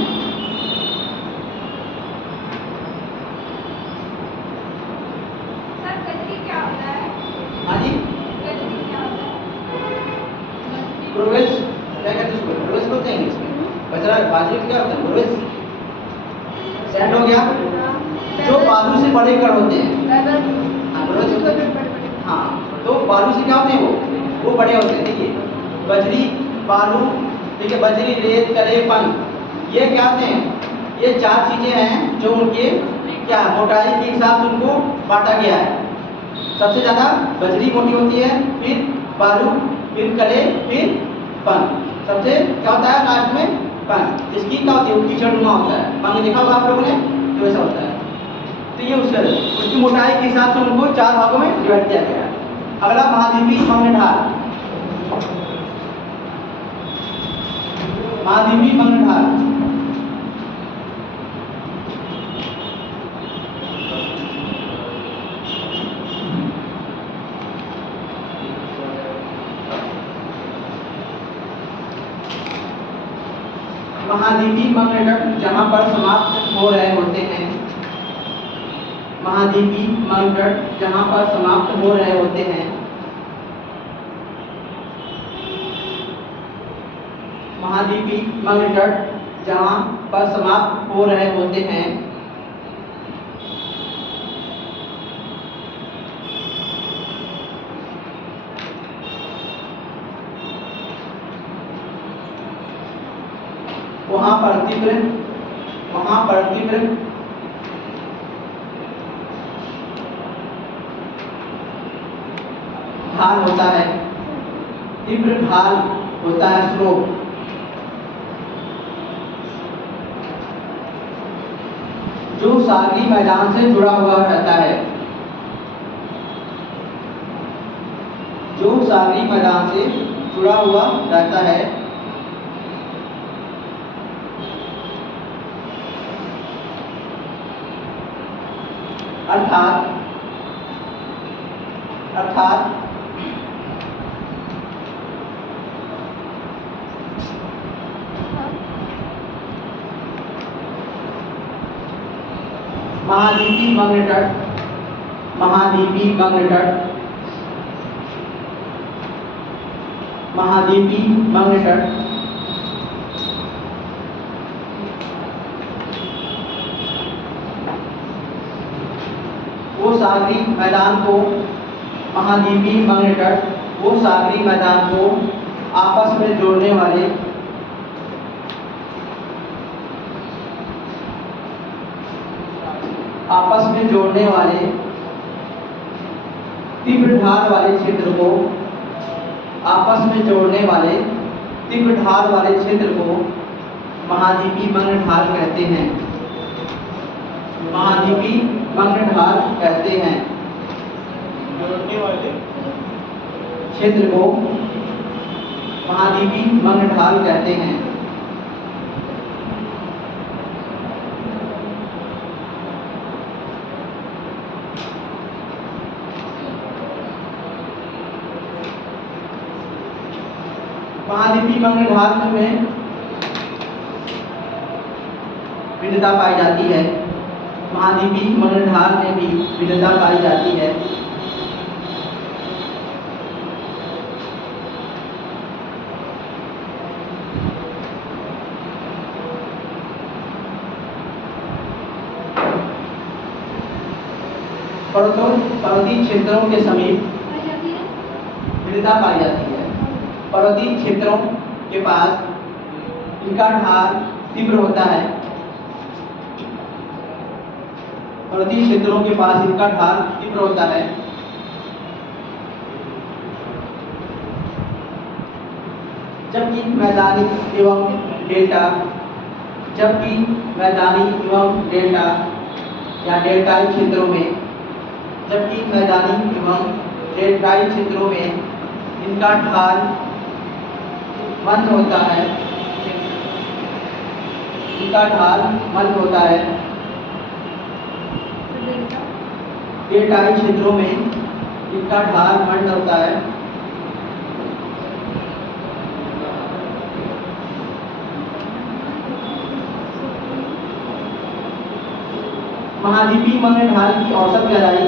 बोरवेल्स क्या कहते हैं उसको, बोरवेल्स बोलते हैं इंग्लिश में। बजरा बाजरे क्या होता है, बोरवेल्स। सैंड हो गया, जो बालू से बड़े कण होते हैं। हाँ, बोरवेल्स होते हैं। हाँ, तो बालू से क्या होते हैं, वो बड़े होते हैं। देखिए बजरी, बालू, देखिए बजरी, रेत, कले, पंख, ये क्या होते हैं, ये 4 चीजें हैं जो उनके क्या मोटाई के हिसाब से उनको बांटा गया है। सबसे ज्यादा बजरी मोटी होती है, फिर बालू, फिर कले, फिर पंख, सबसे क्या होता है लास्ट में पंख। इसकी क्या होती है, वो कीचड़नुमा होता है। पंख देखा होगा आप लोगों ने, तो ऐसा होता है। तो ये उसकी मोटाई के हिसाब से उनको 4 भागों में डिवाइड किया गया है। अगला महाद्वीपीय मंगलढाल। महाद्वीपीय मंगलढाल महाद्वीपीय मंगलतट जहाँ पर समाप्त हो रहे होते हैं। महाद्वीपीय मंगलतट जहाँ पर समाप्त हो रहे होते हैं। महाद्वीपीय मंगलतट जहाँ पर समाप्त हो रहे होते हैं। वहाँ पर तीव्र ढाल होता है, तीव्र ढाल होता है, स्लोप। जो सागरी मैदान से जुड़ा हुआ रहता है, जो सागरी मैदान से जुड़ा हुआ रहता है। अर्थात महाद्वीपीय मंगलतट वो सागरी मैदान को, महाद्वीपीय मंगलतट वो सागरी मैदान को आपस में जोड़ने वाले तीव्र ढाल वाले क्षेत्र को, तीव्र ढाल वाले क्षेत्र को महाद्वीपीय मंगलढाल कहते हैं। महाद्वीपीय मंगलढाल कहते हैं। जोड़ने वाले क्षेत्र को महाद्वीपीय मंगलढाल कहते हैं। महाद्वीपीय मंगलढाल में विविधता पाई जाती है। महाद्वीपीय मंगलढाल में भी विविधता पाई जाती है। पर्वतीय क्षेत्रों के समीप विविधता पाई जाती है। पर्वतीय क्षेत्रों के पास इनका ढाल तीव्र होता है। पर्वतीय क्षेत्रों के पास इनका ढाल तीव्र होता है। जबकि मैदानी एवं डेल्टा या डेल्टाई क्षेत्रों में, इनका ढाल मंद होता है। डेल्टाई क्षेत्रों में इनका ढाल मंद होता है। महाद्वीपीय मंगलढाल की औसत गहराई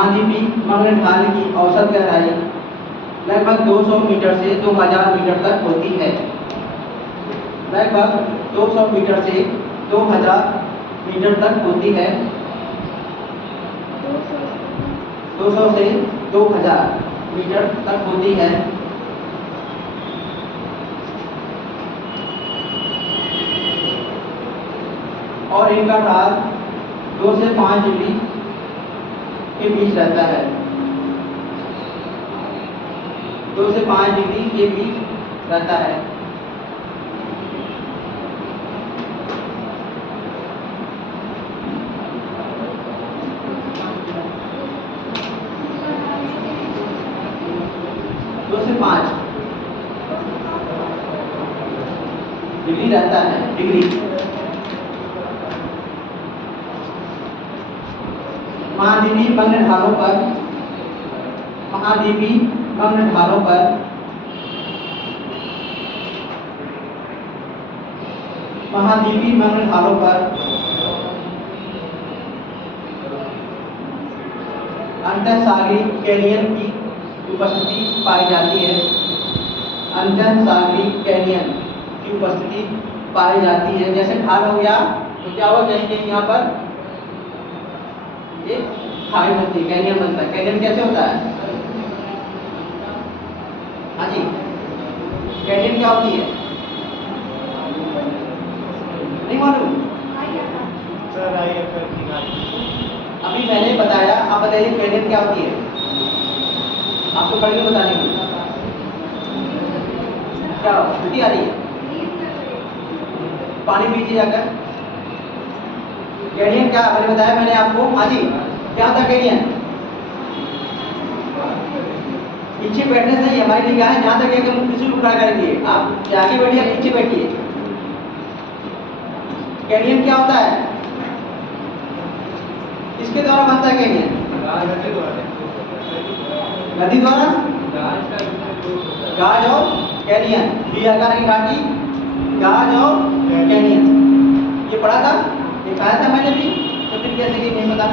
महाद्वीपीय मग्न ढाल की औसत गहराई लगभग 200 मीटर से 2000 मीटर तक होती है। लगभग 200 मीटर से 2000 मीटर तक होती है। 200 से 2000 मीटर तक होती है। और इनका ढाल 2 से 5 डिग्री के बीच रहता है। 2 से 5 डिग्री के बीच रहता है। डिग्री रहता है, डिग्री। महाद्वीपीय मग्न ढालों पर महाद्वीपीय मग्न ढालों पर महाद्वीपीय मग्न ढालों पर अंतःसागरीय कैनियन की उपस्थिति पाई जाती है। अंतःसागरीय कैनियन की उपस्थिति पाई जाती है। जैसे ढाल हो गया तो क्या हुआ, कैनियन यहाँ पर एक खाई बनती है, कैनियन बनता है। कैनियन कैसे होता है? हाँ जी, कैनियन क्या होती है? नहीं मालूम सर? अभी मैंने बताया, आप बताइए कैनियन क्या होती है? आपको पढ़ के बताने की क्या उल्टी आ रही है? पानी पीजिए जाकर। कैनियन क्या मैंने बताया मैंने आपको? हाँ जी, क्या होता है कैनियन? पीछे बैठने से ही हमारी निगाह है जहाँ तक है कि हम किसी को खड़ा करेंगे। आप आगे बैठिए, पीछे बैठिए। कैनियन क्या होता है? किसके द्वारा बनता है कैनियन? नदी द्वारा। गाज और कैनियन, बी आकार की घाटी, गाज और कैनियन, ये पढ़ा था, दिखाया था मैंने भी, तो फिर कैसे कि नहीं पता।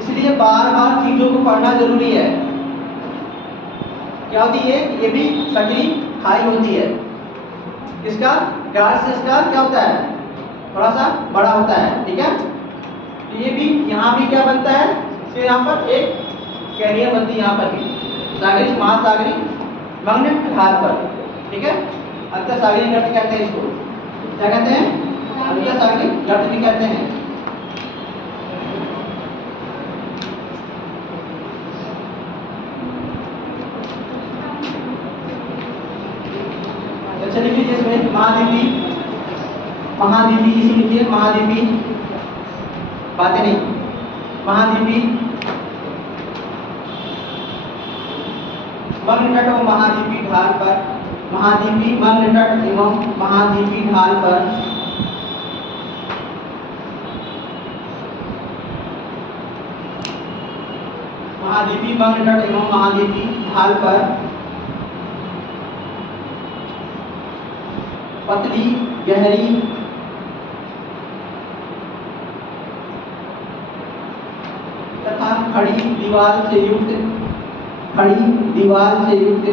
इसलिए बार बार चीजों को पढ़ना जरूरी है। क्या होती है? ये भी सकरी खाई होती है। इसका गाज से इसका क्या होता है? थोड़ा सा बड़ा होता है, ठीक है। तो ये भी यहाँ भी क्या बनता है? फिर यहाँ पर एक कैनियन बनती है, यहाँ पर भी सागरी महासागरी मग्न ढाल पर, ठीक है। अंतःसागरीय गर्त कहते हैं इसको, क्या कहते हैं? अंतःसागरीय गर्त भी कहते हैं। अच्छा लिखिए जिसमें महाद्वीपीय, महाद्वीपीय इसी लिखिए, महाद्वीपीय बातें नहीं, महाद्वीपीय मग्न तट और महाद्वीपीय ढाल पर, महाद्वीपीय मग्न तट एवं महाद्वीपीय ढाल पर महाद्वीपीय मग्न तट एवं महाद्वीपीय ढाल पर पतली गहरी तथा खड़ी दीवार से युक्त, खड़ी दीवार से युक्त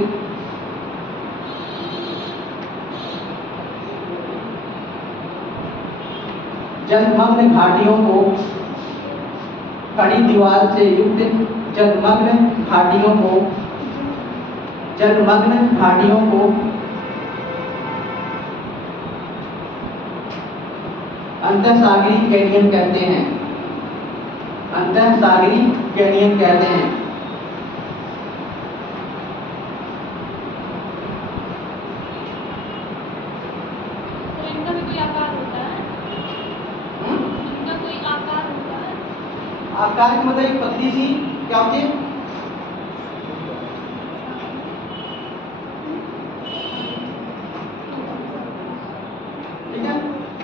जलमग्न घाटियों को, खड़ी दीवार से युक्त जलमग्न घाटियों को, जलमग्न घाटियों को अंतःसागरीय कैनियन कहते हैं। अंतःसागरीय कैनियन कहते हैं। इनका भी कोई आकार होता है? इनका कोई आकार होता है? आकार की मतलब एक पतली सी क्या होती है? ठीक है,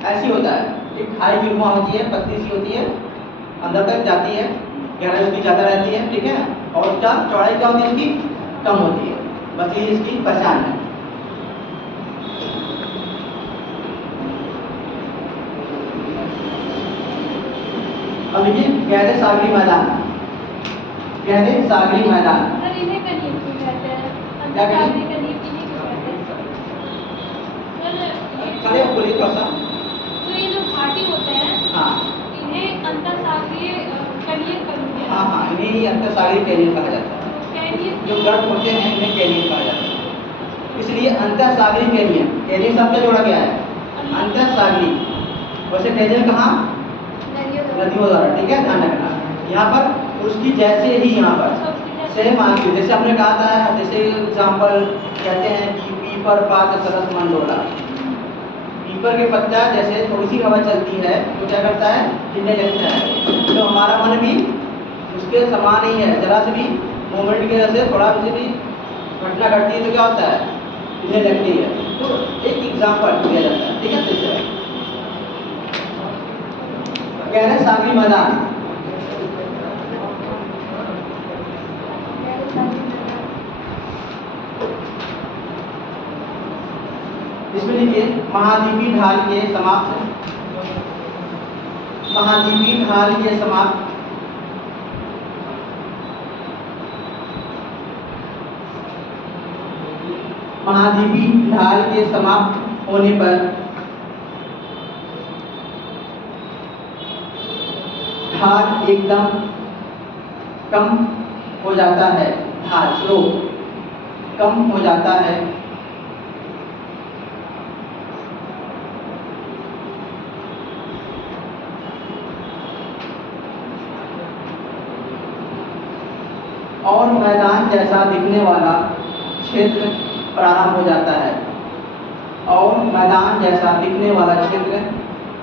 ऐसी होता है। एक खाई की रुमा होती है, पतली सी होती है, अंदर तक जाती है, गहराई उसकी ज़्यादा रहती है, ठीक है। और उसका चौड़ाई क्या होती है? इसकी कम होती है। बस ये इसकी पहचान है। अब देखिए गहरे सागरी मैदान, गहरे सागरी मैदान। सर इन्हें कनीर क्यों कहते हैं? क्या कहें? अंतर्सागरीय कनीर इन्हें क्यों कहते हैं? सर खड़े हो बोलिए थोड़ा सा। तो ये जो घाटी होते हैं हाँ इन्हें अंतर्सागरीय कनीर कहते हैं। हाँ हाँ, इन्हें ही अंतरसागरीय कैनियन कहा जाता है। कैनिर जो गर्त होते हैं इन्हें कैनियन कहा जाता है। इसलिए अंतरसागरीय कैनियन, कैनियन शब्द जोड़ा गया है अंतरसागरीय। वैसे कैनियन कहाँ? नदियों द्वारा, ठीक है, ध्यान रखना। यहाँ पर उसकी जैसे ही यहाँ पर सेम आंसर, जैसे आपने कहा था, जैसे एग्जाम्पल कहते हैं कि पीपर पात सरस मंडोला। पीपर के पत्ता जैसे थोड़ी सी हवा चलती है तो क्या करता है? हिलने लगता है। तो हमारा मन भी उसके समान ही है, जरा से भी मूवमेंट की वजह से थोड़ा भी घटना घटती है तो क्या होता है? हिलने लगती है। तो एक एग्जाम्पल दिया जाता है, ठीक है। गहरे सागरी मैदान, इसमें लिखिए महाद्वीपीय ढाल के समाप्त, महाद्वीपीय ढाल के समाप्त, महाद्वीपीय ढाल के समाप्त होने पर ढाल एकदम कम हो जाता है, ढाल स्लोप कम हो जाता है। और मैदान जैसा दिखने वाला क्षेत्र प्रारंभ हो जाता है, और मैदान जैसा दिखने वाला क्षेत्र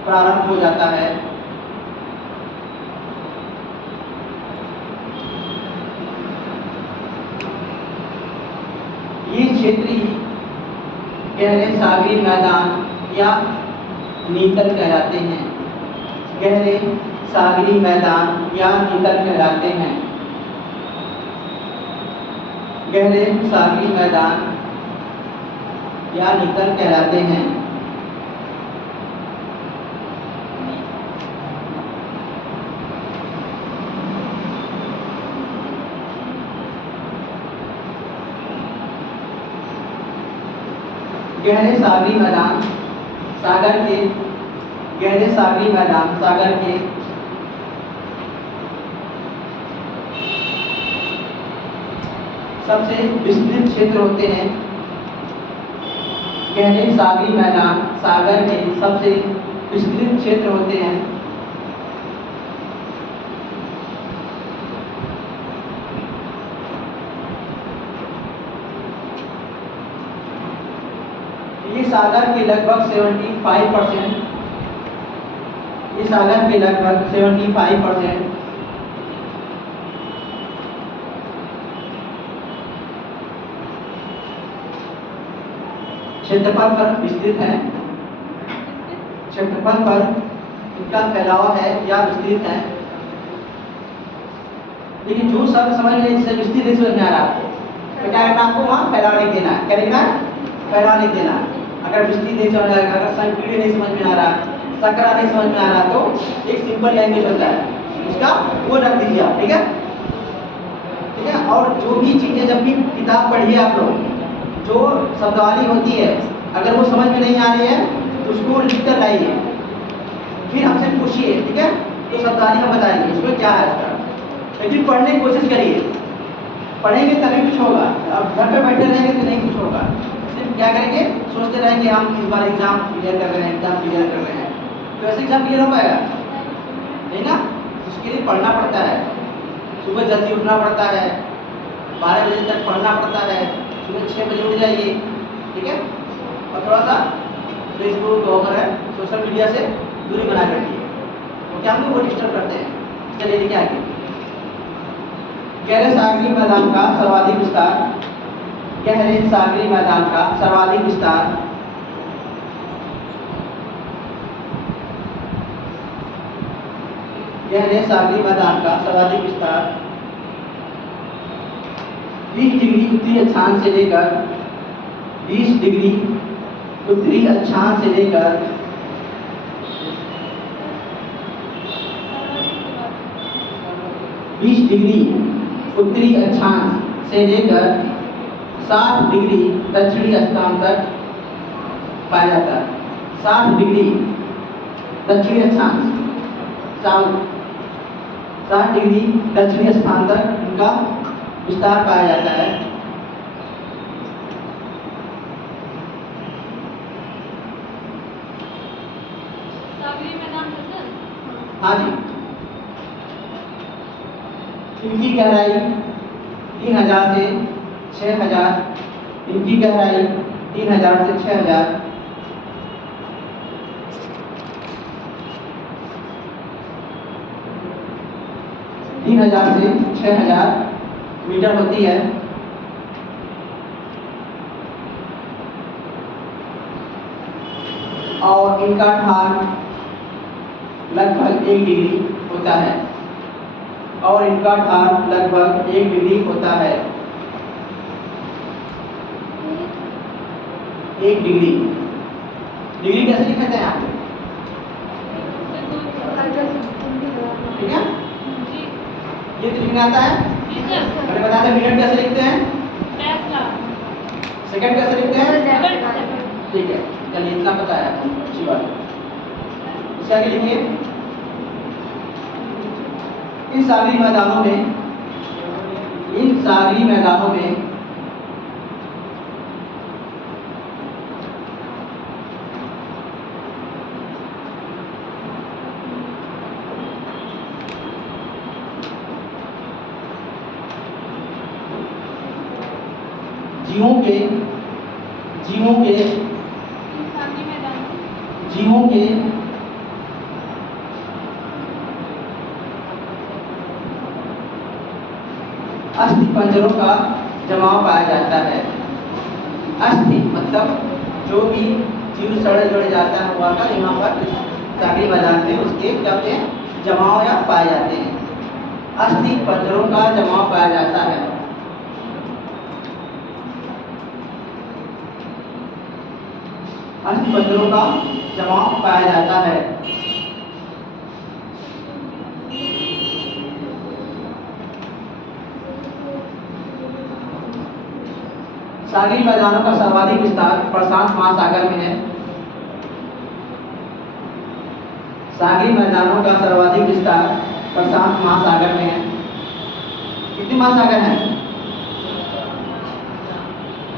प्रारंभ हो जाता है। ये क्षेत्र ही गहरे सागरी मैदान या नीतल कहलाते हैं। गहरे सागरी मैदान या नीतल कहलाते हैं। गहरे सागरी मैदान या नीतल कहलाते हैं। गहरे सागरी मैदान सागर के, गहरे सागरी मैदान सागर के सबसे विस्तृत क्षेत्र होते हैं। गहरे सागरी मैदान सागर के सबसे विस्तृत क्षेत्र होते हैं। ये सागर के लगभग 75%, ये सागर के लगभग 75% क्षेत्रफल पर विस्तृत है। क्षेत्रफल पर इनका फैलाव है या विस्तृत है। लेकिन जो शब्द समझ में जिससे विस्तृत नहीं समझ में आ रहा आपको, तो क्या करना आपको? वहाँ फैलाव लिख देना है। क्या लिखना है? फैलाव लिख देना। अगर विस्तृत नहीं समझ में आ रहा, अगर संकीर्ण नहीं समझ में आ रहा, सकरा नहीं समझ में आ रहा, तो एक सिंपल लैंग्वेज होता है उसका, वो रख दीजिए आप, ठीक है। ठीक है। और जो भी चीजें जब भी किताब पढ़िए आप लोग, जो शब्दावली होती है अगर वो समझ में नहीं आ रही है तो उसको लिख कर लाइए, फिर हमसे पूछिए, ठीक है। तो शब्दावली हम बताएंगे इसमें क्या है इसका। लेकिन पढ़ने की कोशिश करिए, पढ़ेंगे तभी कुछ होगा। अब घर पे बैठे रहेंगे तो नहीं कुछ होगा। सिर्फ क्या करेंगे? सोचते रहेंगे हम इस बार एग्जाम क्लियर कर रहे हैं, एग्जाम क्लियर कर रहे हैं, तो ऐसे एग्जाम क्लियर हो पाएगा नहीं ना। उसके लिए पढ़ना पड़ता है, सुबह जल्दी उठना पड़ता है, 12 बजे तक पढ़ना पड़ता है, सुबह 6 बजे उठ जाइए, ठीक है। और थोड़ा सा फेसबुक वगैरह सोशल मीडिया से दूरी बना कर रखिए, तो क्या हम वो डिस्टर्ब करते हैं। चलिए देखिए आगे। गहरे सागरी मैदान का सर्वाधिक विस्तार, गहरे सागरी मैदान का सर्वाधिक विस्तार गहरे सागरी मैदान का सर्वाधिक विस्तार 20 डिग्री उत्तरी अक्षांश से लेकर 20 डिग्री उत्तरी अक्षांश से लेकर 20 डिग्री उत्तरी अक्षांश से लेकर 60 डिग्री दक्षिणी अक्षांश तक पाया जाता है। 60 डिग्री दक्षिणी अक्षांश, 60 डिग्री दक्षिणी स्थान तक उनका विस्तार पाया जाता है। सागरी मैदान है सर? हाँ जी, इनकी गहराई 3000 से 6000, इनकी गहराई 3000 से 6000, तीन हजार से 6000 मीटर होती है। और इनका ढाल लगभग 1 डिग्री होता है। और इनका ढाल लगभग 1 डिग्री होता है। 1 डिग्री, डिग्री कैसे लिखते हैं आप? ठीक है, जी ये तो लिखना आता है। जी सर। मैंने बताया था मिनट कैसे लिखते हैं, फैसला सेकंड कैसे लिखते हैं। सेकंड। ठीक है, चलिए इतना पता है आपको, अच्छी बात है। इसका आगे लिखिए, इन सागरी मैदानों में, इन सागरी मैदानों में जीवों के सागरी मैदान जीवों के अस्थि पंजरों का जमाव पाया जाता है। अस्थि मतलब जो भी जीव सड़े जड़ जाता है हुआ का यहाँ पर सागरी मैदान में उसके क्या होते हैं, जमाव या पाए जाते हैं। अस्थि पंजरों का जमाव पाया जाता है। अस्थि पंजरों का जमाव पाया जाता है। सागरी मैदानों का सर्वाधिक विस्तार प्रशांत महासागर में है। सागरी मैदानों का सर्वाधिक विस्तार प्रशांत महासागर में है। कितने महासागर हैं?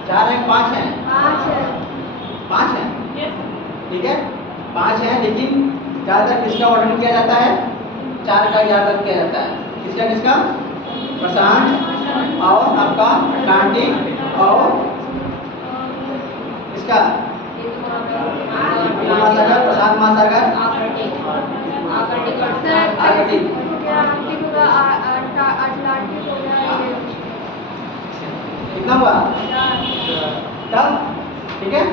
4 है, 5 हैं? 5 हैं। ठीक है, 5 हैं, लेकिन ज़्यादातर किसका वर्णन किया जाता है? 4 का ज़्यादातर किया जाता है। किसका किसका? प्रशांत और आपका अटलांटिक और इसका महासागर, प्रशांत महासागर, आर्कटिक। कितना हुआ? तब ठीक है,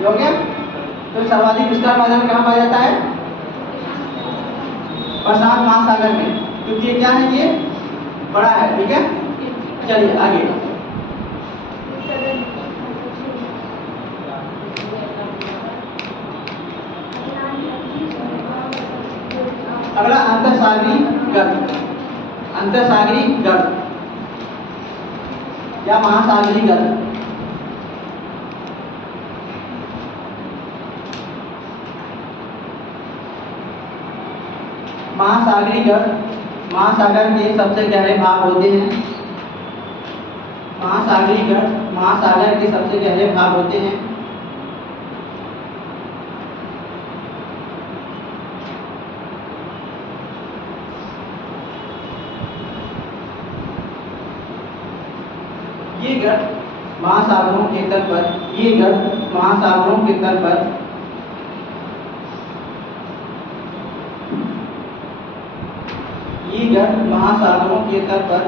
ये हो गया। तो सर्वाधिक विस्तार मैदान कहाँ पाया जाता है? प्रशांत महासागर में, क्योंकि ये क्या है, ये बड़ा है। ठीक है, चलिए आगे। अगला अंतरसागरी गर्त, अंतरसागरी गर्त या महासागरी गर्त। महासागरी गर्त महासागर के सबसे गहरे भाग होते हैं। महासागरी गर्त महासागर के सबसे गहरे भाग होते हैं। ये गर्त महासागरों के तल पर, ये गर्त महासागरों के तल पर ये गर्त महासागरों के तल पर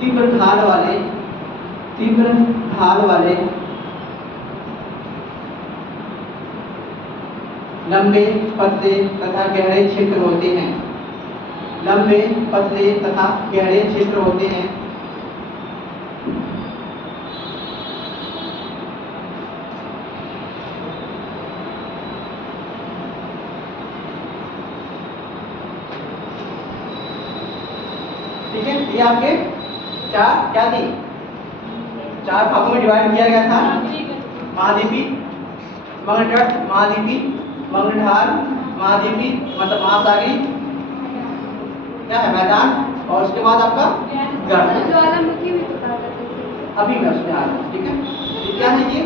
तीव्र ढाल वाले लंबे, पतले तथा गहरे क्षेत्र होते हैं। लंबे, पतले तथा गहरे क्षेत्र होते हैं। ठीक है, ये आपके चार क्या थी, चार भागों में डिवाइड किया गया था। महाद्वीपी, मगरतट, महाद्वीपी, मगरढार, महाद्वीपी मतलब महासागरी क्या है मैदान, और उसके बाद आपका गर्म। ज्वालामुखी भी तो कहा जाता है। अभी मैं उसमें आ रहा हूँ, ठीक है। ये क्या है, ये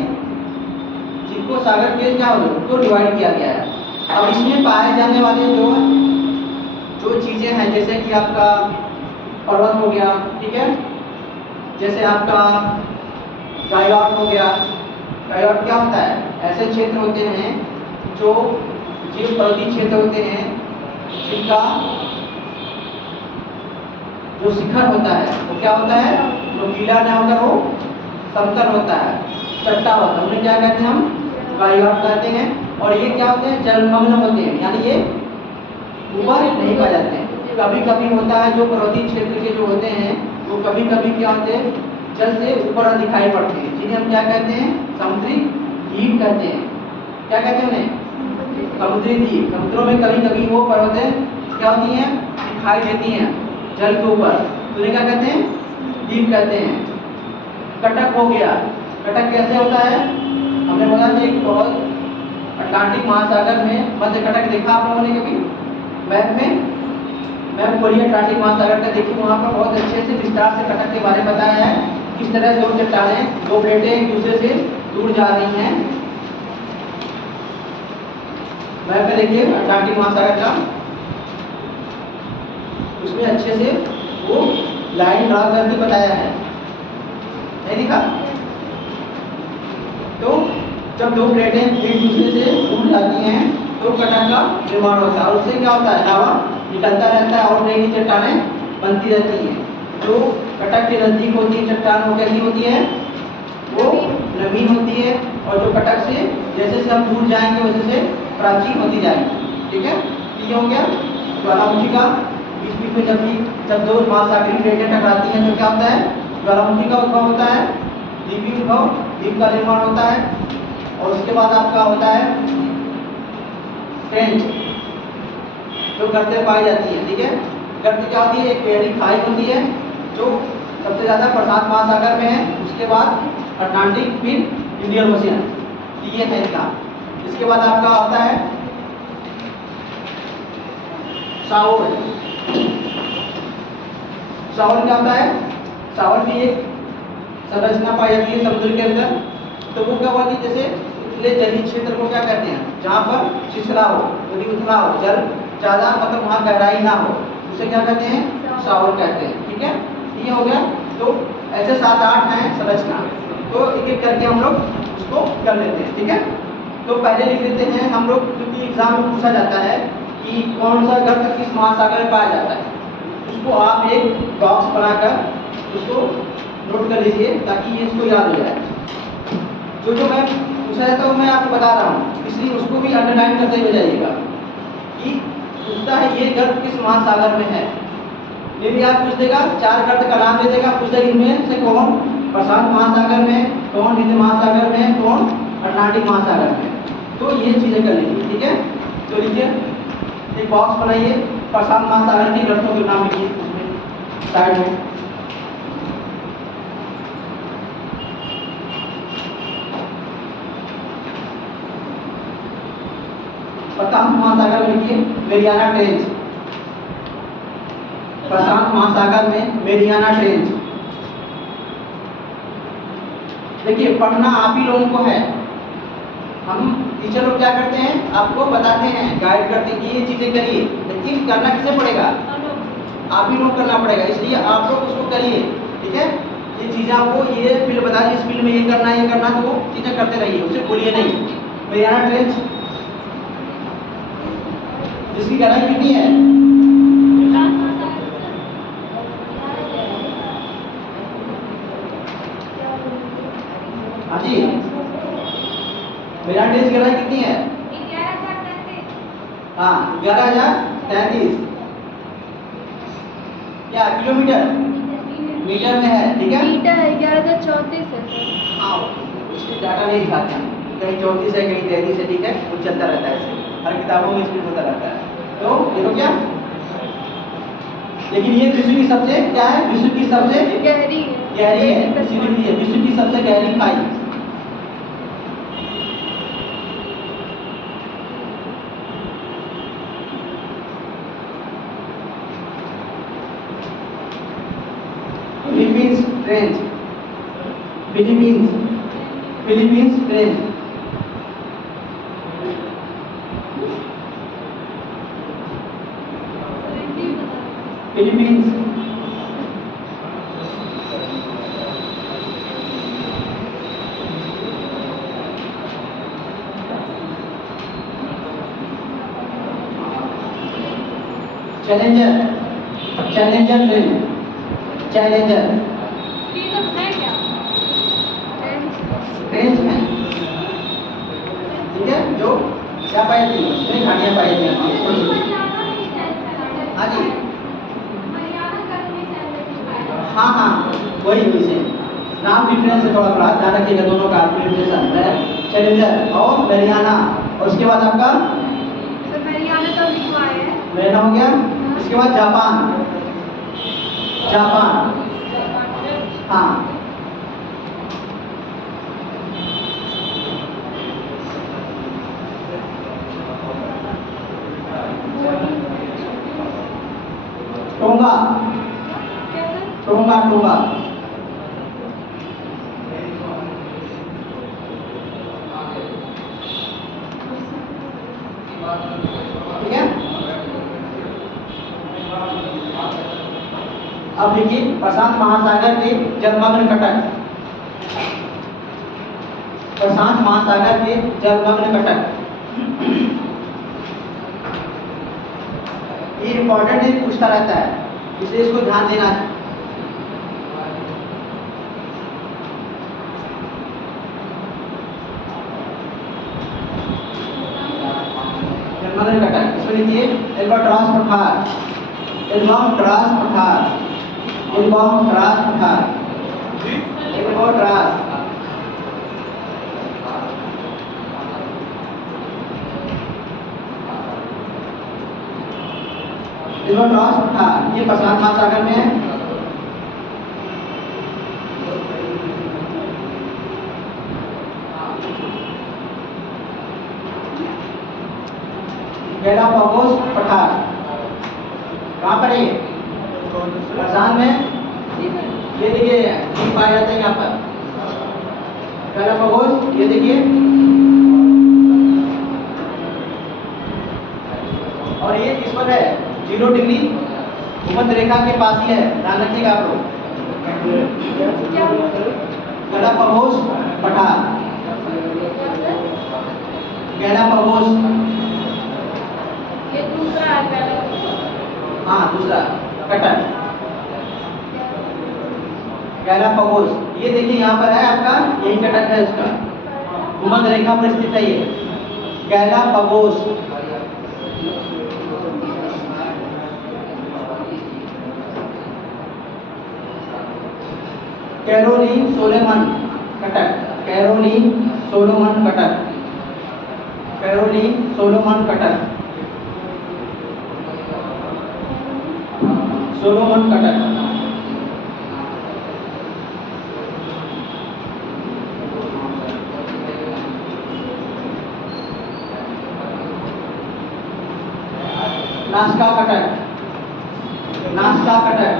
जिनको सागर के क्या हो उसको डिवाइड किया गया है। अब इसमें पाए जाने वाले जो चीजें हैं, जैसे कि आपका पर्वत हो गया, ठीक है, जैसे आपका गायोट हो गया। गायोट क्या होता है, ऐसे क्षेत्र होते हैं जो पर्वतीय क्षेत्र होते हैं जिनका जो शिखर होता है वो क्या होता है, नुकीला ना होता, वो समतल होता है, चट्टा होता है, उन्हें क्या कहते हैं हम गायोट कहते हैं। और ये क्या होते हैं, जलमग्न होते हैं, यानी ये ऊपर नहीं पा जाते हैं। कभी कभी होता है जो पर्वतीय क्षेत्र के जो होते हैं वो कभी कभी क्या होते हैं, जल से ऊपर दिखाई पड़ते हैं, जिन्हें हम क्या कहते हैं, समुद्री द्वीप कहते हैं। क्या कहते हैं उन्हें, समुद्री द्वीप। समुद्रों में कभी कभी वो पर्वतें क्या होती हैं, दिखाई देती हैं जल के ऊपर, तो उन्हें क्या कहते हैं, द्वीप कहते हैं। कटक हो गया, कटक कैसे होता है, हमने बोला था एक बहुत अटलांटिक महासागर में मध्य कटक देखा आप लोगों ने कभी मैप में, मैप खोलिए अटलांटिक महासागर का, देखिए वहाँ पर बहुत अच्छे से विस्तार से कटक के बारे में बताया है, किस तरह से दो चट्टानें, दो प्लेटें एक दूसरे से दूर जा रही हैं। मैप में देखिए अटलांटिक महासागर का, उसमें अच्छे से वो लाइन ड्रा करके बताया है, नहीं दिखा। तो जब दो प्लेटें एक दूसरे से दूर जाती हैं तो कटक का निर्माण होता है, और उससे क्या होता है, लावा निकलता रहता है और नई नई चट्टानें बनती रहती हैं। जो कटक के नजदीक होती है चट्टान वो कैसी होती है, वो नवीन होती है, और जो कटक से जैसे जैसे हम दूर जाएंगे वैसे से प्राचीन होती जाएगी, ठीक है। ये हो गया ज्वालामुखी का। बीच में जब दो महासागरीय प्लेटें टकराती हैं तो क्या होता है, ज्वालामुखी का उद्भव होता है, द्वीपीय उद्भव, द्वीप का निर्माण होता है, और उसके बाद आपका होता है ट्रेंच, जो गर्तें पाई जाती है, ठीक है। गर्त क्या होती है, एक गहरी खाई होती है जो सबसे ज़्यादा प्रशांत महासागर में है, उसके बाद अटलांटिक, फिर इंडियन ओशियन, ये है इसका। इसके बाद आपका होता है सावर। सावर क्या होता है, सावर भी एक संरचना पाई जाती है समुद्र के अंदर। तो वो क्या हुआ कि जैसे उथले जलीय क्षेत्र को क्या कहते हैं, जहाँ पर छिछला हो, नदी उथला हो, जल ज़्यादा मतलब वहाँ गहराई ना हो, उसे क्या कहते हैं, सावर कहते हैं, ठीक है। ये हो गया। तो ऐसे 7-8 हैं संरचना, तो एक एक करके हम लोग उसको कर लेते हैं, ठीक है। तो पहले लिख लेते हैं हम लोग, क्योंकि एग्जाम में पूछा जाता है कि कौन सा गर्त किस महासागर में पाया जाता है, उसको आप एक बॉक्स बनाकर उसको नोट कर लीजिए ताकि ये इसको याद हो जाए। जो मैं पूछा जाता है मैं आपको बता रहा हूँ, इसलिए उसको भी अंडरलाइन करते हुए जाइएगा कि पूछता है ये गर्त किस महासागर में है। यदि आप पूछ देगा 4 गर्त का नाम दे देगा, पूछ देगा इनमें से कौन प्रशांत महासागर में, कौन हिंद महासागर में, कौन अटलांटिक महासागर में, तो ये चीज़ें कर लीजिए, ठीक है। तो लीजिए एक बॉक्स बनाइए, प्रशांत महासागर के गर्तों के नाम लिखिए उसमें साइड में। प्रशांत महासागर में लिखिए मेरियाना ट्रेंच, प्रशांत महासागर में मेरियाना ट्रेंच। देखिए पढ़ना आप ही लोगों को है, हम टीचर लोग क्या करते हैं, आपको बताते हैं, गाइड करते हैं कि ये चीज़ें करिए, लेकिन करना किसे पड़ेगा, आप ही लोग करना पड़ेगा, इसलिए आप लोग उसको करिए, ठीक है। ये चीज़ें आपको ये फील्ड बता दी, इस फील्ड में ये करना तो वो चीज़ें करते रहिए, उसे भूलिए नहीं। मेरियाना ट्रेंच जिसकी गहराई कितनी है, हाँ जी, मेरियाना ट्रेंच की गहराई कितनी है, 11,033। हाँ 11,033 क्या किलोमीटर, मीटर में है, ठीक है। मीटर 11,034 है सर। हाँ इसमें डाटा नहीं दिखाते हैं, कहीं 34 है कहीं 33 है, ठीक है, वो चलता रहता है, ऐसे हर किताबों में इसमें होता रहता है। तो देखो क्या लेकिन ये विश्व की सबसे क्या है, विश्व की सबसे गहरी है। गहरी है, एसिडिटी है, विश्व की सबसे गहरी खाई। Philippines trench, Philippines trench. Philippines challenger train, challenger ये सब है क्या? ट्रेन में, ठीक है, जो क्या पाई जाती है उसमें गाड़ियाँ पाई जाती हैं छोटी-छोटी। हाँ जी, हाँ वही से नाम डिफरेंस है, थोड़ा थोड़ा ध्यान रखिएगा दोनों का प्रिपरेशन है। चैलेंजर और मैरियाना, और उसके बाद आपका तो मैरियाना तो लिखवाया है। मैरियाना हो गया। इसके बाद जापान, हाँ टोंगा, टोंगा ठीक है। अब देखिए प्रशांत महासागर के जलमग्न कटक, प्रशांत महासागर के जलमग्न कटक, ये इंपॉर्टेंट है, पूछता रहता है, इसलिए इसको ध्यान देना है। जलमग्न कटक, इसमें लिखिए एल्बाट्रॉस पठार, एल्बाट्रॉस पठार, एल्बाट्रॉस पठार, एल्बाट्रॉस एल्बाट्रॉस पठार, ये प्रशांत महासागर में है। गैलापागोस पठार कहाँ पर है ये? प्रशांत में। ये देखिए ये पाए जाते हैं यहाँ पर गैलापागोस, ये देखिए, और ये किस पर है? 0 डिग्री भूमध्य रेखा के पास ही है, ध्यान रखिएगा आप लोग। गैलापागोस पठार, गैलापागोस, ये दूसरा है पहला। हाँ दूसरा कटक, गैलापागोस, ये देखिए यहाँ पर है आपका, यही कटक है उसका, भूमध्य रेखा पर स्थित है ये Galapagos. Caroline Solomon Cuttack, Caroline Solomon Cuttack, Caroline Solomon Cuttack, Solomon Cuttack. Nazca Cuttack, Nazca Cuttack,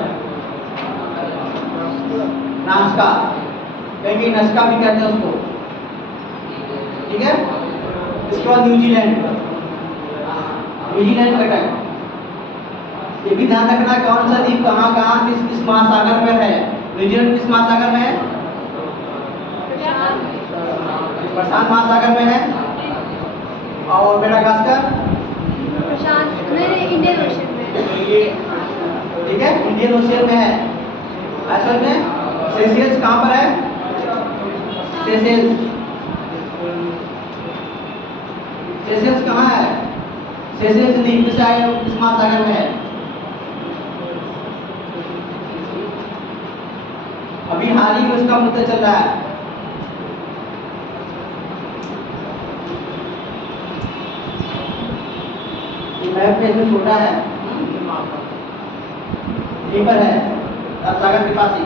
Nazca, कहीं नस्का भी कहते हैं उसको, ठीक है। इसके बाद न्यूजीलैंड, न्यूजीलैंड कटक, ये भी ध्यान रखना कौन सा द्वीप कहाँ कहाँ किस महासागर में है। न्यूजीलैंड किस महासागर में है? प्रशांत महासागर में है। और मेडागास्कर प्रशांत में, इंडियन ओशन में। ठीक है, इंडियन ओशियन में है। असल में सेशेल्स कहाँ पर है? सेशेल्स, सेशेल्स कहाँ है? सेशेल्स द्वीप किस महासागर में है? अभी हाल ही में उसका मुद्दा चल रहा है। ये मैप में इसमें छोटा है। यहीं पर है, अरब सागर के पास ही।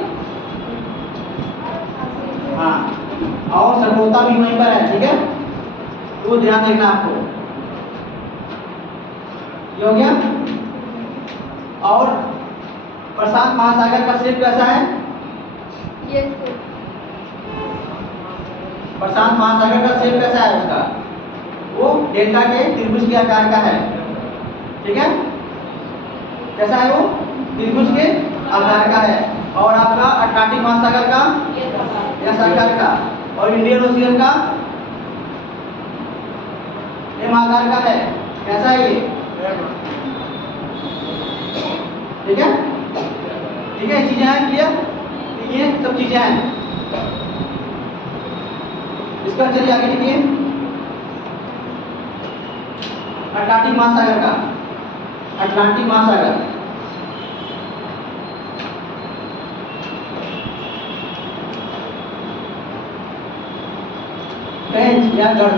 हाँ, और सरपोता भी वहीं पर है, ठीक है, तो ध्यान रखना आपको। ये हो गया। और प्रशांत महासागर का शेप कैसा है? ये से प्रशांत महासागर का शेप कैसा है उसका? वो डेल्टा के त्रिभुज के आकार का है, ठीक है, कैसा है वो? त्रिभुज के आकार का है। और आपका अटलांटिक महासागर का यस आकार का, और इंडियन ओशियन का एम आकार का है। कैसा है ये? ठीक है, ठीक है, चीजें हैं क्लियर? ये सब चीजें हैं। इसका चलिए आगे लिखिए। अटलांटिक महासागर का, अटलांटिक महासागर ट्रेंच या गढ़,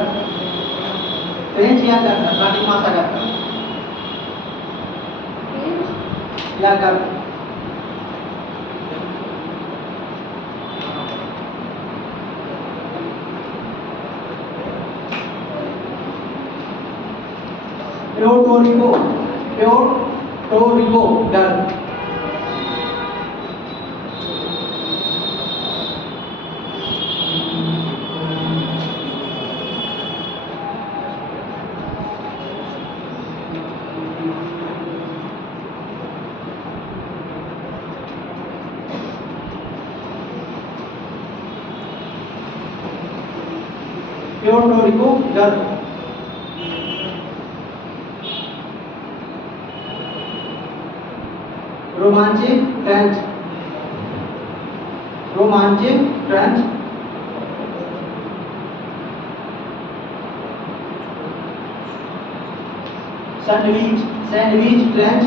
ट्रेंच या गढ़, अटलांटिक महासागर का या गढ़। प्योर्टो रिको गढ़, प्योर्टो रिको गढ़। Romanche Trench, Romanche Trench, Sandwich, Sandwich Trench,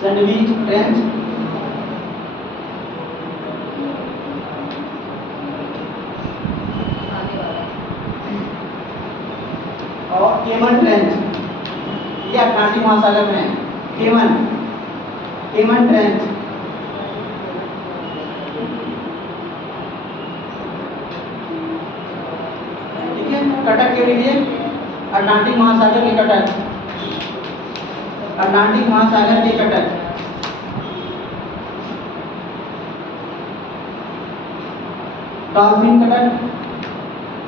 Sandwich Trench, और केमन ट्रेंच, ये अटलांटिक महासागर में है। केमन, केमन ट्रेंच, ठीक है। कटक के लिए अटलांटिक महासागर के कटक, अटलांटिक महासागर के कटक, डॉल्फिन कटक,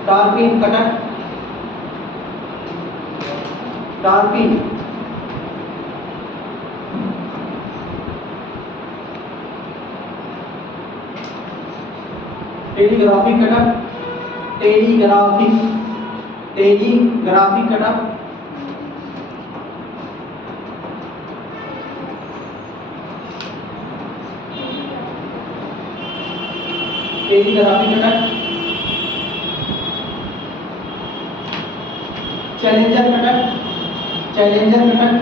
डॉल्फिन कटक, डॉल्फिन, टेलीग्राफिक कटक, टेलीग्राफिक, टेलीग्राफिक कटक, टेलीग्राफिक कटक, चैलेंजर कटक, चैलेंजर कटक,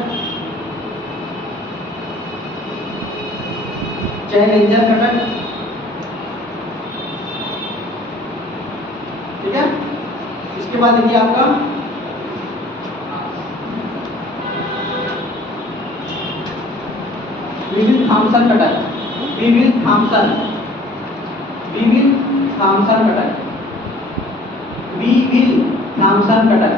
चैलेंजर कटक, ठीक है। इसके बाद देखिए आपका विविल थॉम्सन कटक, विविल थॉम्सन, विविल थॉम्सन कटक, विविल थॉम्सन कटक,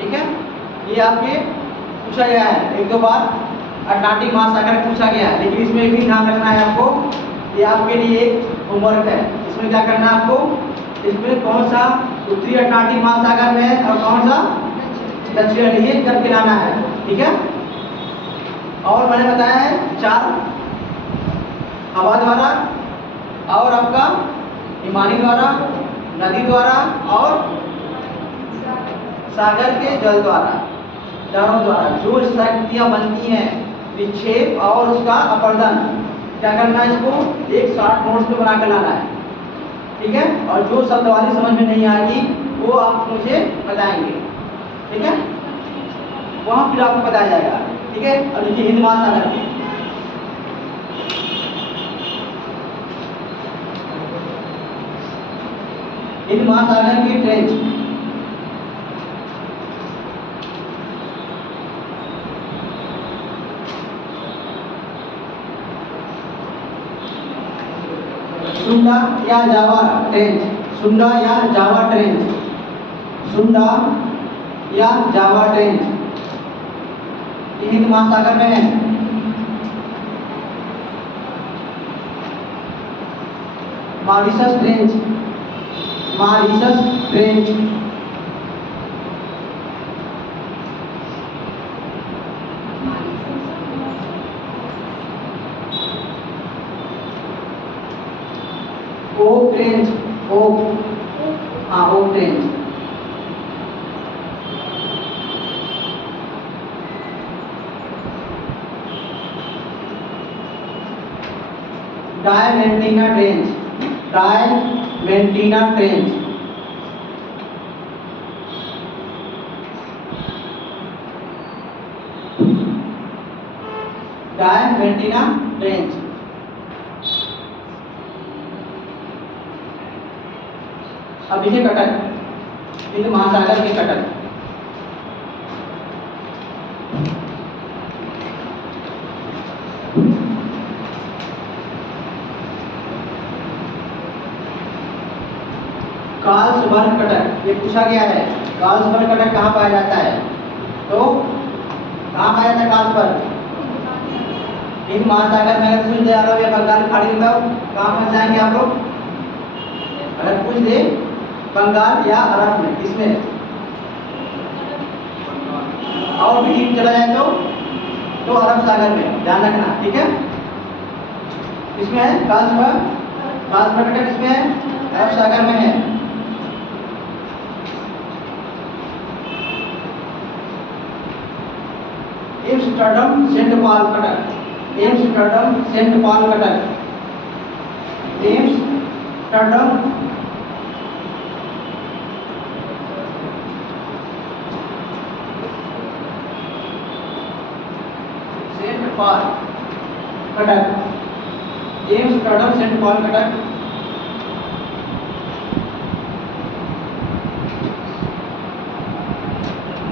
ठीक है। ये आपके पूछा गया है एक दो बार, अटलांटिक महासागर पूछा गया है, लेकिन इसमें भी ध्यान रखना है आपको, ये आपके लिए एक होमवर्क है। इसमें क्या करना है आपको, इसमें कौन सा उत्तरी अटलांटिक महासागर में है और कौन सा दक्षिण, ये करके लाना है, ठीक है। और मैंने बताया है 4, हवा द्वारा, और आपका हिमानी द्वारा, नदी द्वारा, और सागर के जल द्वारा, चारों द्वारा जो शक्तियाँ बनती हैं, विक्षेप और उसका अपर्दन, क्या करना है, इसको एक शॉर्ट नोट्स में बना कर लाना है, ठीक है। और जो शब्दावली समझ में नहीं आएगी वो आप मुझे बताएंगे, ठीक है, वहाँ फिर आपको बताया जाएगा, ठीक है। अब देखिए हिंद महासागर में, हिंद महासागर की ट्रेंच, सुंडा या जावा ट्रेंच, सुंडा या जावा ट्रेंच, सुंडा या जावा ट्रेंच, ये हिंद महासागर में है। Mauritius Trench, Mauritius Trench, Oak Trench, Oak, हाँ Oak Trench, Diamantina Trench, Diamantina Trench, Diamantina Trench. अब ये कटक, हिंद महासागर के कटक, कार्लसबर्ग कटक, ये पूछा गया है कार्लसबर्ग कटक कहाँ पाया जाता है, तो कहाँ पाया जाता है कार्लसबर्ग? हिंद महासागर में। अगर पूछ दे अरब या बंगाल की खाड़ी में कहाँ फंस जाएंगे आप लोग? अगर पूछ दे बंगाल या अरब में, किसमें? और भी डीप चला जाए तो अरब सागर में, ध्यान रखना, ठीक है। इसमें है कार्लसबर्ग, कार्लसबर्ग कटक इसमें है, अरब सागर में है। एम्स्टर्डम सेंट पॉल कटक, एम्स्टर्डम सेंट पॉल कटक, एम्स्टर्डम सेंट पॉल कटक, एम्स्टर्डम सेंट पॉल कटक,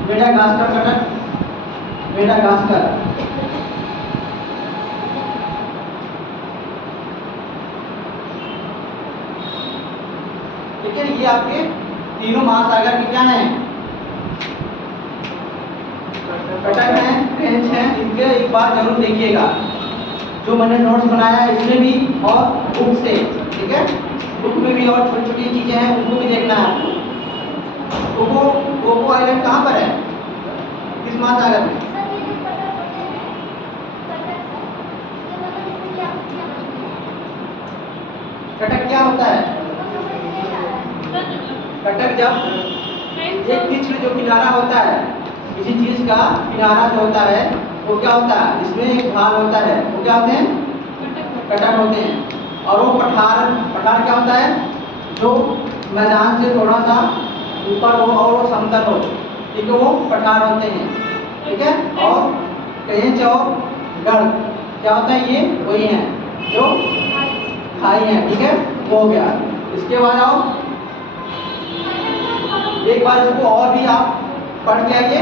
मेडागास्कर कटक, मेडागास्कर, ठीक है। ये आपके तीनों महासागर के क्या हैं? कटक है, ट्रेंच है, इनके एक बार जरूर देखिएगा, जो मैंने नोट्स बनाया है इसमें भी और बुक से, ठीक है। बुक में भी और छोटी छोटी चीजें हैं, उनको भी देखना है आपको। कोको आइलैंड कहाँ पर है, किस महासागर में? कटक क्या होता है? कटक जब एक पिछड़ जो किनारा होता है, किसी चीज का किनारा जो होता है वो क्या होता है, इसमें एक ढाल होता है, वो क्या होते हैं? कटक होते हैं। और वो पठार, पठार क्या होता है? जो मैदान से थोड़ा सा ऊपर हो और वो समतल हो, ठीक है, वो पठार होते हैं, ठीक है। और ट्रेंच और गढ़ क्या होता है? ये वही है जो खाई है, ठीक है, वो हो गया। इसके बाद आओ, एक बार इसको और भी आप पढ़ के आइए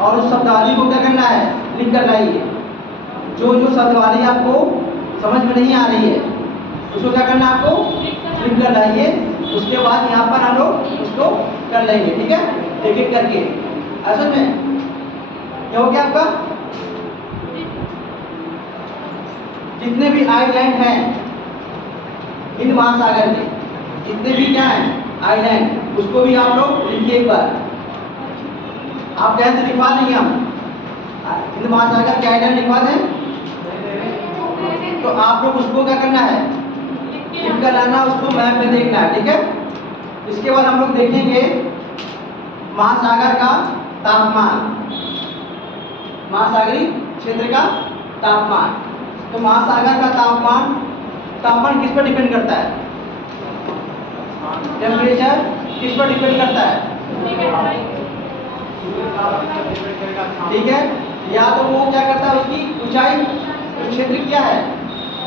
और उस शब्दावली को क्या करना है, लिख कर लाइए। जो जो शब्दावली आपको समझ में नहीं आ रही है उसको क्या करना है, आपको लिख कर लाइए। उसके बाद यहाँ पर हम लोग उसको कर लेंगे, ठीक है, एक एक करके। असल में क्या हो गया आपका? जितने भी आइलैंड हैं हिंद महासागर के, जितने भी क्या है आइलैंड, उसको भी आप लोग लिखिए एक बार। आप कहें तो लिखवा देंगे हम, हिंद महासागर के आइलैंड लिखवा दें, तो आप लोग उसको क्या करना है, लिख कर लाना, उसको मैप में देखना है, ठीक है। इसके बाद हम लोग देखेंगे महासागर का तापमान, महासागरीय क्षेत्र का तापमान। तो महासागर का तापमान, तापमान किस पर डिपेंड करता है? टेम्परेचर किस पर डिपेंड करता है? ठीक है। या तो वो क्या करता है, उसकी ऊंचाई, तो क्षेत्र क्या है,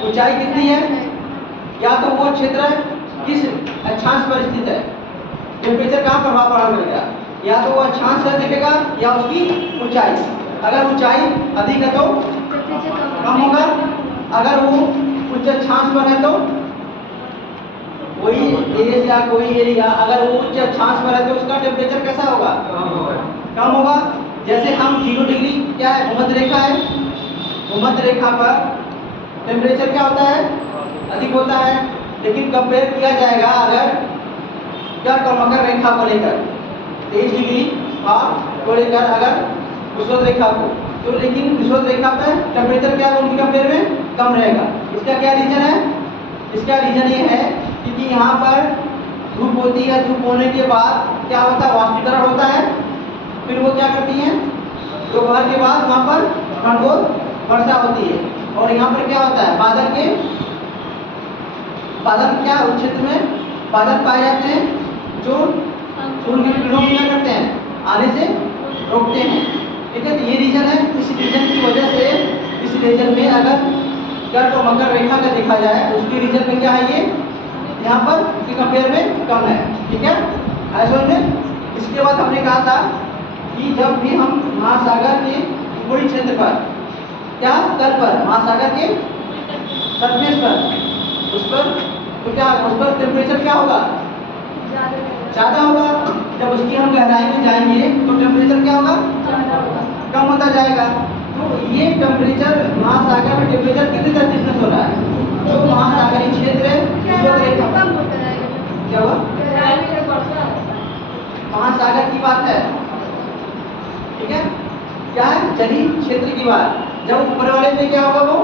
ऊंचाई कितनी है, या तो वो क्षेत्र किस अक्षांश पर स्थित है, टेम्परेचर कहाँ प्रभाव पड़ेगा, या तो वो अक्षांश से दिखेगा या उसकी ऊंचाई। अगर ऊंचाई अधिक है तो कम होगा, अगर वो उच्च अक्षांश पर है तो कोई देश या कोई एरिया अगर उच्च अक्षांश पर है तो उसका टेम्परेचर कैसा होगा? कम होगा। जैसे हम 0 डिग्री क्या है, भूमध्य रेखा है, भूमध्य रेखा पर टेम्परेचर क्या होता है? अधिक होता है। लेकिन कंपेयर किया जाएगा अगर क्या मकर रेखा को लेकर 23 डिग्री को लेकर अगर विषुवत रेखा को, तो लेकिन विषुवत रेखा पर टेम्परेचर क्या उनकी कंपेयर में कम रहेगा। इसका क्या रीजन है? इसका रीजन ये है क्योंकि यहाँ पर धूप होती है, धूप होने के बाद क्या होता है? वाष्पीकरण होता है। फिर वो क्या करती हैं? दोपहर के बाद वहाँ पर ठंडोर वर्षा होती है। और यहाँ पर क्या होता है? बादल क्या उस क्षेत्र में बादल पाए जाते हैं जो सूर्य की किरणों को क्या करते हैं? आने से रोकते हैं। ठीक है, तो ये रीजन है। इस रीजन की वजह से इस रीजन में अगर कर्क और मकर रेखा का देखा जाए तो उसके रीजन में क्या है? ये यहाँ पर की कंपेयर में कम है। ठीक है, ऐसा में इसके बाद हमने कहा था कि जब भी हम महासागर के ऊपरी क्षेत्र पर क्या तल पर महासागर के सरफेस पर उस पर तो क्या उस पर टेम्परेचर क्या होगा? ज़्यादा होगा। जब उसकी हम गहराई में जाएंगे तो टेम्परेचर क्या होगा? कम होता जाएगा। तो ये टेम्परेचर महासागर में टेम्परेचर कितनी तरह डिफरेंस हो रहा है? जो महासागरीय क्षेत्र है विषुवत रेखा क्या हुआ? महासागर की बात है। ठीक है, क्या है? जलीय क्षेत्र की बात। जब ऊपर वाले में क्या होगा? वो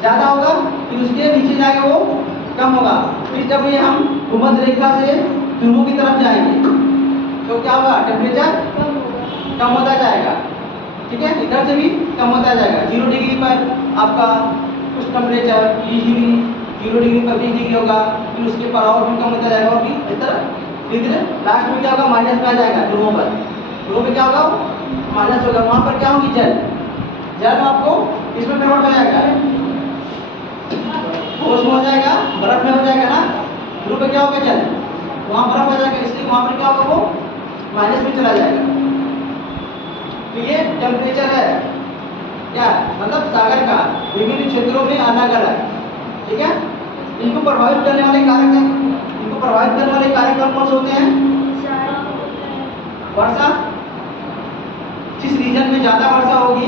ज़्यादा होगा, फिर उसके नीचे जाएगा वो कम होगा। फिर जब ये हम भूमध्य रेखा से ध्रुवों की तरफ जाएंगे तो क्या होगा? टेम्परेचर कम होता जाएगा। ठीक है, इधर से भी कम होता जाएगा। 0 डिग्री पर आपका कुछ टेम्परेचर 20 डिग्री, 0 डिग्री पर 20 डिग्री होगा। फिर उसके पर और भी कम होता जाएगा और भी इस तरह धीरे धीरे लास्ट में क्या होगा? माइनस में आ जाएगा। ध्रुवों पर ध्रुवों में क्या होगा? माइनस होगा। वहाँ पर क्या होगी? जल आपको इसमें कन्वर्ट हो जाएगा, ठोस में हो जाएगा, बर्फ में हो जाएगा ना। ध्रुव पे क्या होगा? जल, वहाँ बर्फ हो जाएगा, इसलिए वहाँ पर क्या होगा? वो माइनस में चला जाएगा। तो ये टेम्परेचर है क्या? मतलब सागर का विभिन्न क्षेत्रों में अलग अलग। ठीक है, इनको प्रभावित करने वाले कारक हैं। इनको प्रभावित करने वाले कारक कौन कौन से होते हैं? वर्षा। जिस रीजन में ज्यादा वर्षा होगी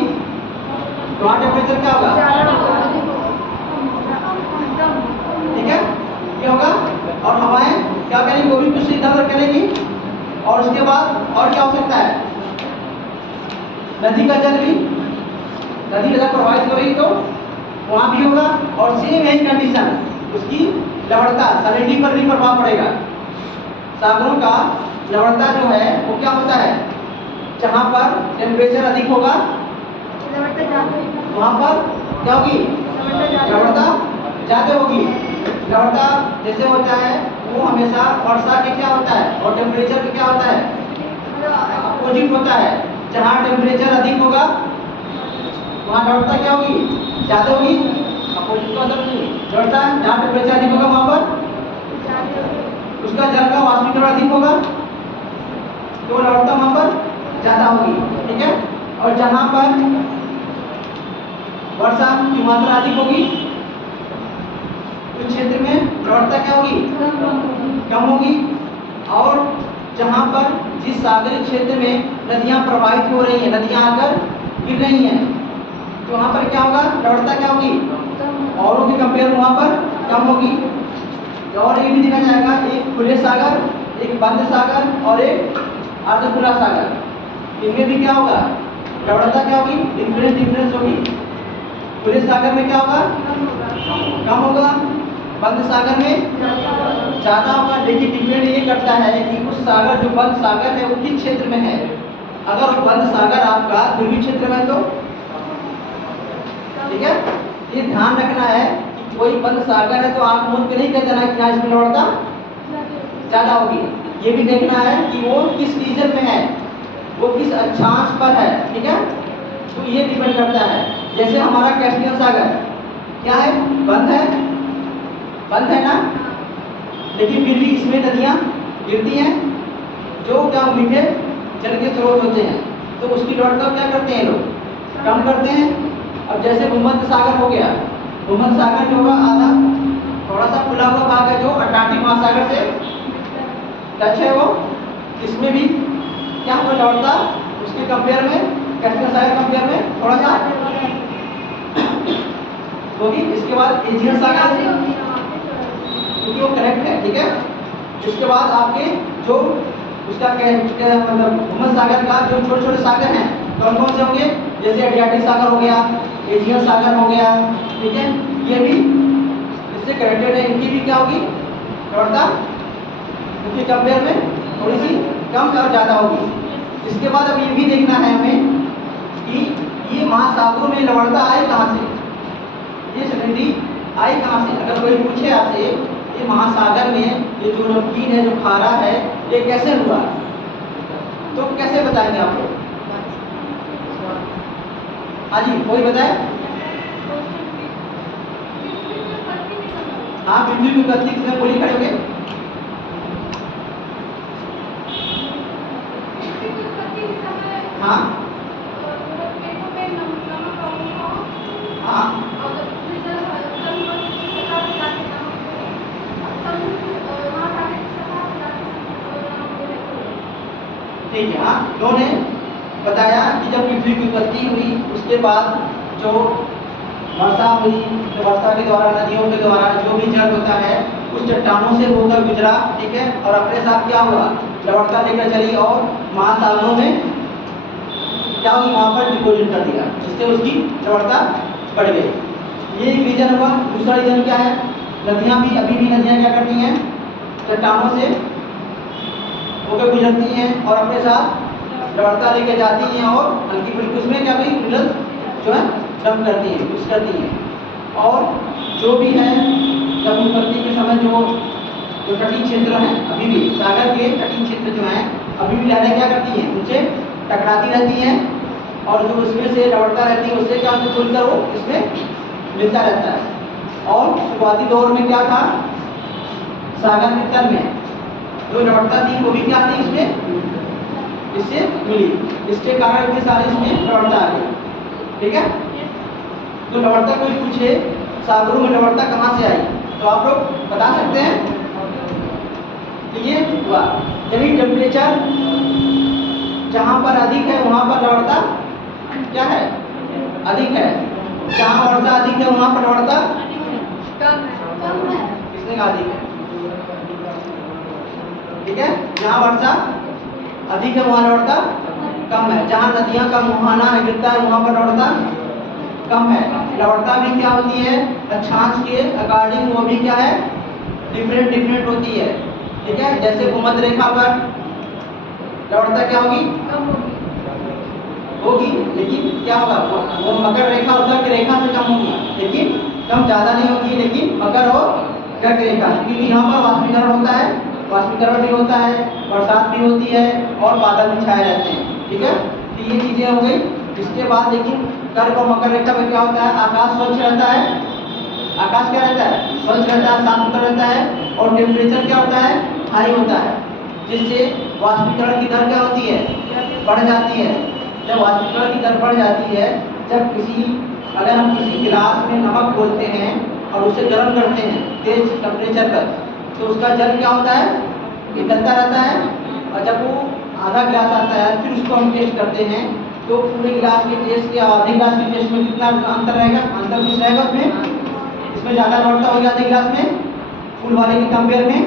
तो वहाँ टेम्परेचर क्या होगा? ठीक है, ये होगा। और हवाएं क्या करेंगी? वो भी कुछ इधर करेंगी। और उसके बाद और क्या हो सकता है? नदी का जल भी, नदी अगर प्रभावित हो रही तो वहाँ भी होगा। और सेम यही कंडीशन उसकी लवणता सैलिनिटी पर भी प्रभाव पड़ेगा। सागरों का लवणता जो है वो क्या होता है? जहाँ पर टेम्परेचर अधिक होगा वहाँ पर क्या होगी? लवणता ज़्यादा होगी। लवणता जैसे होता है वो हमेशा वर्षा के क्या होता है और टेम्परेचर के क्या होता है? अपोजिट होता है। जहाँ टेम्परेचर अधिक होगा वहाँ लवणता क्या होगी? ज़्यादा होगी। अपोजिट का मतलब नहीं, लवणता जहाँ टेम्परेचर अधिक होगा वहाँ पर उसका जल का वाष्पीकरण अधिक होगा तो लवणता वहाँ पर ज़्यादा होगी। ठीक है, और जहाँ पर वर्षा की मात्रा अधिक होगी उस क्षेत्र में लवणता क्या होगी? कम होगी। और जहाँ पर जिस सागरीय क्षेत्र में नदियाँ प्रवाहित हो रही हैं, नदियाँ आकर गिर रही हैं, तो वहाँ पर क्या होगा? लवणता क्या होगी? औरों के कंपेयर वहाँ पर कम होगी। और ये भी देखा जाएगा, एक खुले सागर, एक बंद सागर और एक अर्धखुला सागर। इनमें भी क्या होगा? लवणता क्या होगी? डिफरेंस होगी। खुले सागर में क्या होगा? कम होगा। बंद सागर में ज़्यादा होगा। लेकिन डिपेंड ये करता है कि उस सागर जो बंद सागर है वो किस क्षेत्र में है। अगर वो बंद सागर आपका ध्रुवीय क्षेत्र में तो ठीक है, ये ध्यान रखना है कि कोई बंद सागर है तो आप मुझ पे नहीं कह देना कि हाँ इसमें लवणता ज़्यादा होगी। ये भी देखना है कि वो किस रीजन में है, वो किस अक्षांश पर है। ठीक है, तो ये डिपेंड करता है। जैसे हमारा कैस्पियन सागर क्या है? बंद है ना, लेकिन फिर भी इसमें नदियाँ गिरती हैं जो क्या मीठे जल के स्रोत होते हैं। तो उसकी लवणता क्या करते हैं लोग? कम करते हैं। अब जैसे भूमध्य सागर हो गया, भूमध्य सागर जो होगा आधा थोड़ा सा खुला हुआ भाग है जो अटलांटिक महासागर से टच है, वो इसमें भी क्या होगा लौटता उसके कंपेयर में, कैस्पियन सागर कंपेयर में थोड़ा सा होगी। इसके बाद एजियन सागर क्योंकि वो करेक्ट है, ठीक है। इसके बाद आपके जो उसका मतलब भूमध्य सागर का जो छोटे छोटे सागर हैं कौन कौन से होंगे, जैसे एड्रियाटिक सागर हो गया, एजियन सागर हो गया, ठीक है, ये भी इससे कनेक्टेड है, इनकी भी क्या होगी लौटता उसके कंपेयर में थोड़ी सी कम और ज़्यादा होगी। इसके बाद अब ये भी देखना है हमें कि ये महासागरों में लवणता आई कहाँ से, ये सेकेंडरी आई कहाँ से। अगर कोई पूछे आपसे ये महासागर में ये जो नमकीन है जो खारा है ये कैसे हुआ, तो कैसे बताएंगे आप लोग? हाँ जी, कोई बताए? हाँ, बिजली की गति से बोली खड़े होंगे। हाँ हाँ ठीक है। हाँ, उन्होंने बताया कि जब पृथ्वी की उत्पत्ति हुई उसके बाद जो वर्षा हुई, तो वर्षा के द्वारा नदियों के द्वारा जो भी जल होता है उस चट्टानों से होकर गुजरा, ठीक है, और अपने साथ क्या हुआ लवणता लेकर चली और महासागरों में क्या हुई वहाँ पर डिपोजिट कर दिया, जिससे उसकी लवणता बढ़ गई। ये एक रीजन हुआ। दूसरा रीजन क्या है, नदियाँ भी अभी भी नदियाँ क्या करती हैं चट्टानों से होकर गुजरती हैं और अपने साथ लवणता लेकर जाती हैं और हल्की फुल्की उसमें क्या भी मिनरल्स जो है डंप करती हैं, मिक्स करती हैं। और जो भी है जब उत्पत्ति के समय जो तटीय क्षेत्र हैं अभी भी सागर के तटीय क्षेत्र जो हैं अभी भी लहरें क्या करती हैं उनसे टकराती रहती हैं और जो उसमें से लवणता रहती है उससे क्या खुलकर वो इसमें मिलता रहता है। और शुरुआती दौर में क्या था सागर के तल में जो लवणता थी वो भी क्या थी इसमें इससे मिली, इसके कारण इतने सारे इसमें लवणता आ गई, ठीक है। तो लवणता कोई पूछे सागरों में लवणता कहाँ से आई तो आप लोग बता सकते हैं। तो ये हुआ जमीन टेम्परेचर जहाँ पर अधिक है वहाँ पर लवणता क्या है अधिक है, जहाँ वर्षा अधिक है वहाँ पर लवणता कम है। किसने कहा अधिक है, ठीक है। जहाँ वर्षा अधिक है वहाँ लवणता कम है, जहाँ नदियाँ का मुहाना है गिरता है वहाँ पर लवणता कम है। लवणता भी क्या होती है अक्षांश के अकॉर्डिंग वो भी क्या है डिफरेंट होती है, ठीक है। जैसे भूमध्य रेखा पर लवणता क्या होगी होगी, लेकिन क्या होगा वो मकर रेखा और कर्क रेखा से कम होगी, लेकिन कम ज़्यादा नहीं होगी, लेकिन मकर और कर्क रेखा क्योंकि यहाँ पर वाष्पीकरण होता है, वाष्पीकरण भी होता है, बरसात भी होती है और बादल भी छाए रहते हैं, ठीक है। तो ये चीज़ें हो गई। इसके बाद लेकिन कर्क और मकर रेखा में क्या होता है आकाश स्वच्छ रहता है, आकाश क्या रहता है स्वच्छ रहता है, साफ सुथरा रहता है और टेम्परेचर क्या होता है हाई होता है, जिससे वाष्पीकरण की दर क्या होती है बढ़ जाती है। जब वाष्पीकरण की दर बढ़ जाती है, जब अगर हम किसी गिलास में नमक घोलते हैं और उसे गर्म करते हैं तेज टेम्परेचर पर तो उसका जल क्या होता है निकलता रहता है और जब वो आधा गिलास आता है फिर उसको हम टेस्ट करते हैं तो पूरे गिलास के टेस्ट या आधे गिलास के टेस्ट में कितना अंतर रहेगा, अंतर कुछ रहेगा उसमें, इसमें ज़्यादा लवणता हो गया आधे गिलास में फुल वाले के कंपेयर में,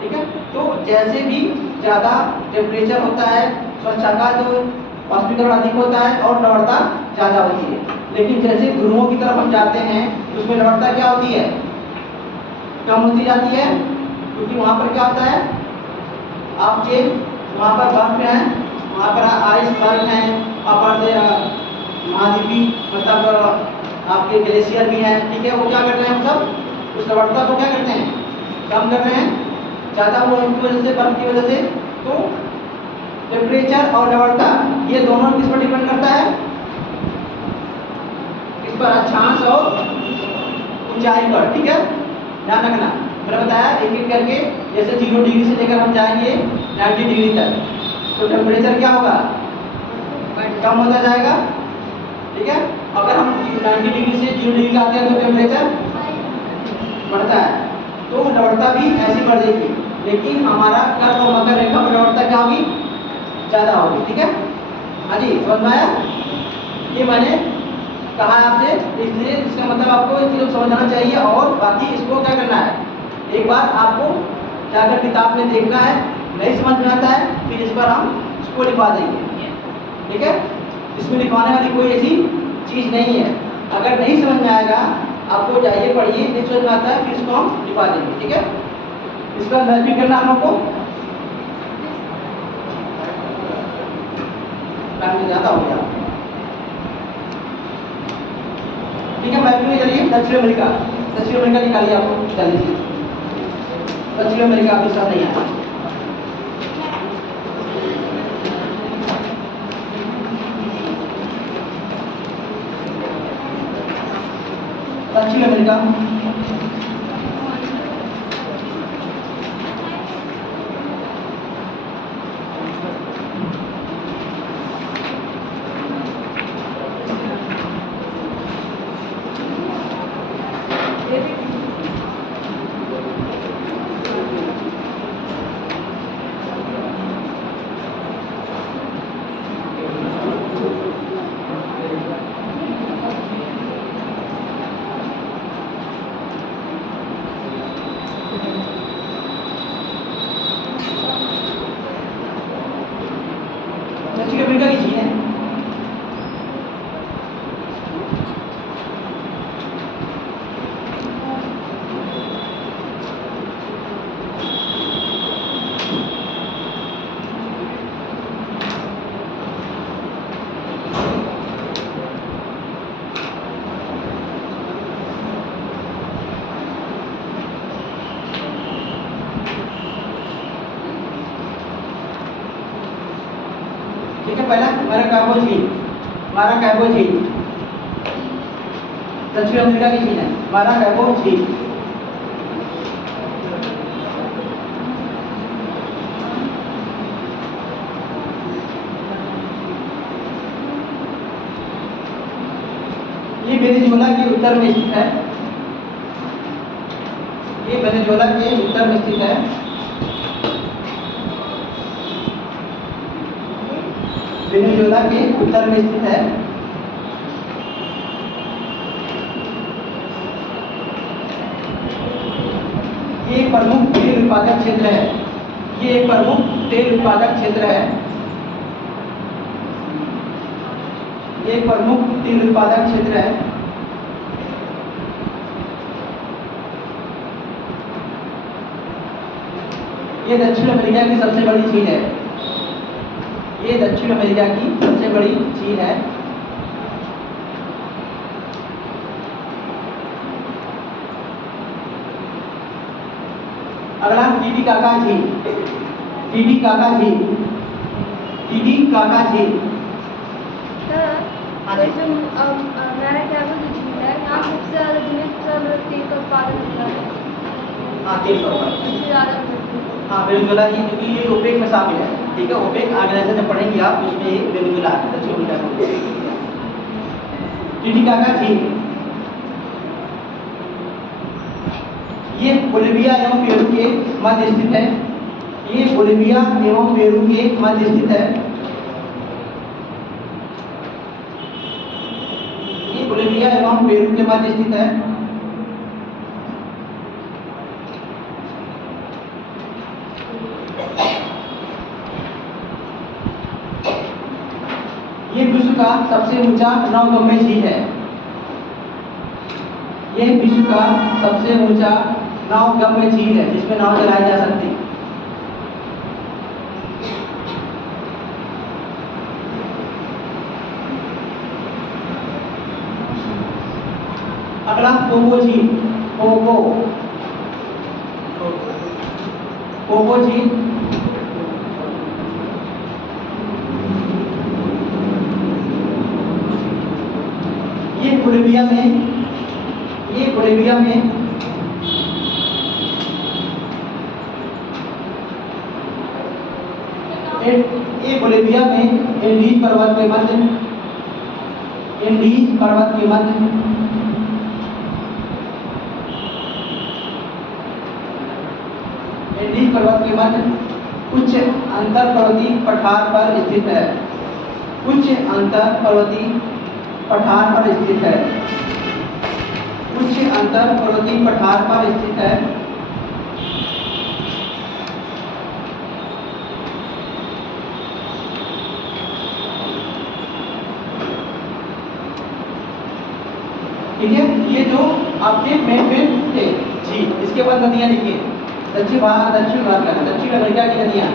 ठीक है। तो जैसे भी ज़्यादा टेम्परेचर होता है स्वच्छ आकाश तो वाष्पीकरण अधिक होता है और लवणता ज़्यादा होती है, लेकिन जैसे ध्रुवों की तरफ हम जाते हैं तो उसमें लवणता क्या होती है कम होती जाती है, क्योंकि वहाँ पर क्या होता है आपके वहाँ पर बर्फ है, वहाँ पर आइस बर्फ है, वहाँ पर महाद्वीपी मतलब आपके ग्लेशियर भी हैं, ठीक है। वो क्या कर रहे हैं हम सब उस लवणता को क्या करते हैं कम कर रहे हैं, ज़्यादा वो इनकी वजह से बर्फ की वजह से। तो टेम्परेचर और लवणता ये दोनों किस पर डिपेंड करता है, किस पर अक्षांश और ऊंचाई पर, ठीक है। ध्यान रखना मैंने बताया एक एक करके, जैसे 0 डिग्री से लेकर हम जाएंगे 90 डिग्री तक तो टेम्परेचर क्या होगा कम होता जाएगा, ठीक है। अगर हम 90 डिग्री से 0 डिग्री आते हैं तो टेम्परेचर बढ़ता है तो लवणता भी ऐसी बढ़ जाएगी, लेकिन हमारा कर्क और मकर रेखा में लवणता क्या होगी, ज़्यादा होगी। ठीक है, हाँ जी, समझ में आया? ये मैंने कहा है आपसे, इसलिए इसका मतलब आपको इस चीज़ को समझ आना चाहिए। और बाकी इसको क्या करना है, एक बार आपको जाकर किताब में देखना है, नहीं समझ में आता है फिर इस पर हम इसको लिखवा देंगे। ठीक है, इसमें लिखवाने वाली कोई ऐसी चीज़ नहीं है। अगर नहीं समझ में आएगा आपको जाइए पढ़िए, नहीं समझ में आता है फिर इसको हम लिखवा देंगे। ठीक है, इसका मैथ भी करना हम लोग को टाइम ज़्यादा हो गया। ठीक है, मैथ में चलिए दक्षिण अमेरिका निकालिए आपको जल्दी से। दक्षिण अमेरिका अभी सब नहीं आया। दक्षिण अमेरिका दक्षिण अमेरिका की चीज़ है। ठीक है, पहला माराकाबो झील दक्षिण अमेरिका की झील है, माराकाबो झील। ये वेनेजुएला के उत्तर में स्थित है। ये वेनेजुएला के उत्तर में स्थित है। वेनेजुएला के उत्तर में स्थित है। ये एक प्रमुख तेल उत्पादक क्षेत्र है। ये एक प्रमुख तेल उत्पादक क्षेत्र है। ये एक प्रमुख तेल उत्पादक क्षेत्र है। ये दक्षिण अमेरिका की सबसे बड़ी झील है। ये दक्षिण अमेरिका की सबसे बड़ी झील है। अगला टीटीकाका झील। टीटीकाका झील। टीटीकाका झील। हाँ जी। माराकाबो जो झील है, यहाँ सबसे ज़्यादा दुनिया में तेल का उत्पादन होता है। हाँ, तेल का उत्पादन सबसे ज़्यादा होता है। हाँ, वेनेजुएला की, क्योंकि ये ओपेक में शामिल है। ठीक है, ओपेक ऑर्गेनाइजेशन जब पढ़ेंगे आप उसमें ये वेनेजुएला दक्षिण अमेरिका का। टीटीकाका झील ये बोलिविया एवं पेरू के मध्य स्थित है। ये बोलिविया एवं पेरू के मध्य स्थित है। ये बोलिविया एवं पेरू के मध्य स्थित है। ये विश्व का सबसे ऊंचा नौगम्य झील है। ये विश्व का सबसे ऊंचा नौगम्य झील है जिसमें नाव चलाई जा सकती है। अगला पोपो झील। पोपो झील ये बोलिविया में ये बोलिविया में एंडीज पर्वत के मध्य एंडीज पर्वत के मध्य उच्च अंतर पर्वतीय पठार पर स्थित है। उच्च अंतर पर्वतीय पठार पर स्थित है। उच्च अंतर पर्वतीय पठार पर स्थित है। ठीक है, ये जो आपके मेन थे जी। इसके बाद नदियां लिखिए। दक्षिण भारत दक्षिण अमेरिका की नदियां।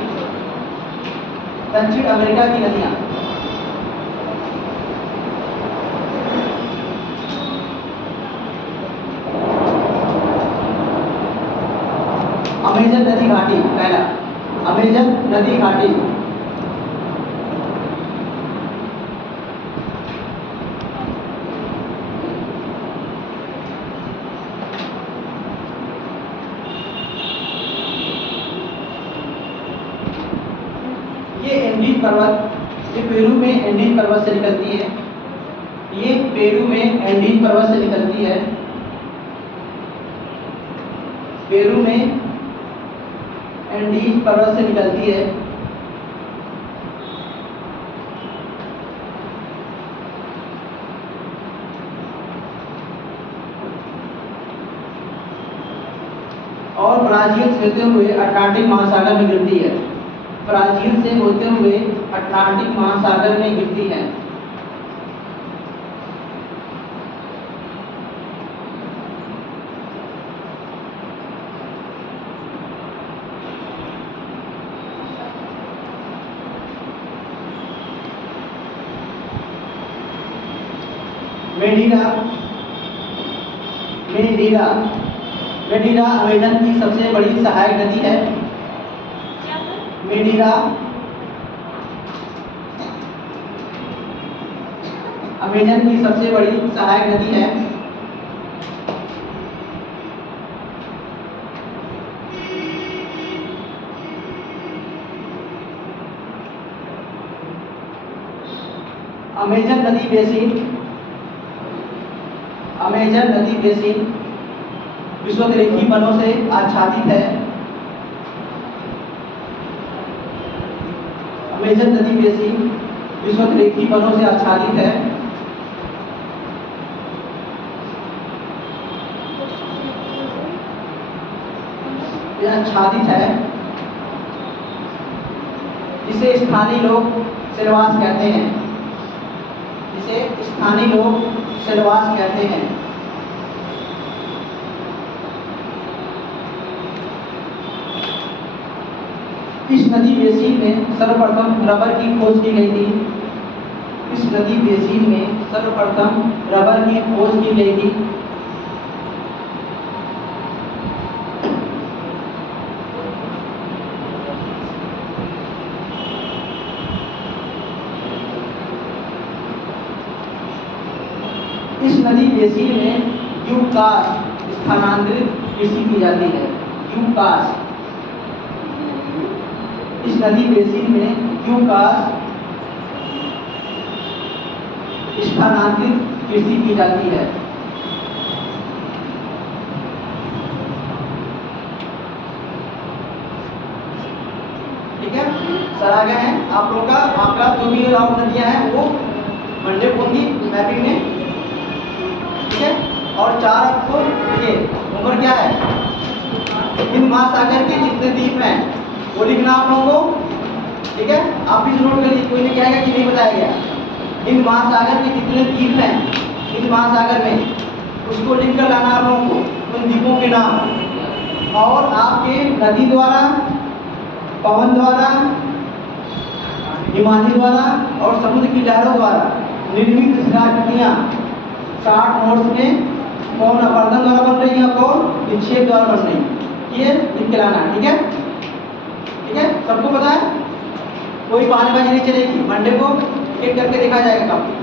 दक्षिण अमेरिका की नदियां। अमेजन नदी घाटी पहला, अमेजन नदी घाटी। ये एंडीज पर्वत, ये पेरू में एंडीज पर्वत से निकलती है। ये पेरू में एंडीज पर्वत से निकलती है। पेरू में एंडीज पर्वत से निकलती है। और ब्राजील से होते हुए अटलांटिक महासागर में गिरती है। ब्राजील से होते हुए अटलांटिक महासागर में गिरती है। मेडीरा अमेजन की सबसे बड़ी सहायक नदी है। मेडीरा अमेजन की सबसे बड़ी सहायक नदी है। अमेजन नदी बेसिन विषुवतरेखीय वनों से आच्छादित है। अमेजन नदी बेसिन विषुवतरेखीय वनों से आच्छादित है। यह आच्छादित है। इसे स्थानीय लोग सेलवास कहते हैं। इसे स्थानीय लोग सेलवास कहते हैं। इस नदी बेसिन में सर्वप्रथम रबर की खोज की गई थी। इस नदी बेसिन में सर्वप्रथम रबर की खोज की गई थी। इस नदी बेसिन में यूकास स्थानांतरित कृषि की जाती है। यूकास, इस नदी बेसिन में यूकास स्थानांतरित कृषि की जाती है। ठीक है सर, आ गए हैं आप लोगों का आपका जो भी राउंड नदियां हैं वो मंडे को होंगी मैपिंग में। ठीक है, और 4 आपको ये उम्र क्या है, हिंद महासागर के जितने द्वीप हैं वो लिखना आप लोगों को। ठीक है, आप भी नोट कर लीजिए, कोई नहीं कहेगा कि नहीं बताया गया। हिंद महासागर के जितने द्वीप हैं हिंद महासागर में, उसको लिख कर लाना आप लोगों को, उन द्वीपों के नाम। और आपके नदी द्वारा, पवन द्वारा, हिमालय द्वारा और समुद्र की लहरों द्वारा निर्मित शिलाकृतियाँ 60 नोट्स में कौन अपर्दन द्वारा बन रही है, कौन विक्षेप द्वारा बन रही है, ये लिख के लाना। ठीक है, ठीक है, सबको पता है, कोई बहानेबाजी नहीं चलेगी। मंडे को एक करके देखा जाएगा कब।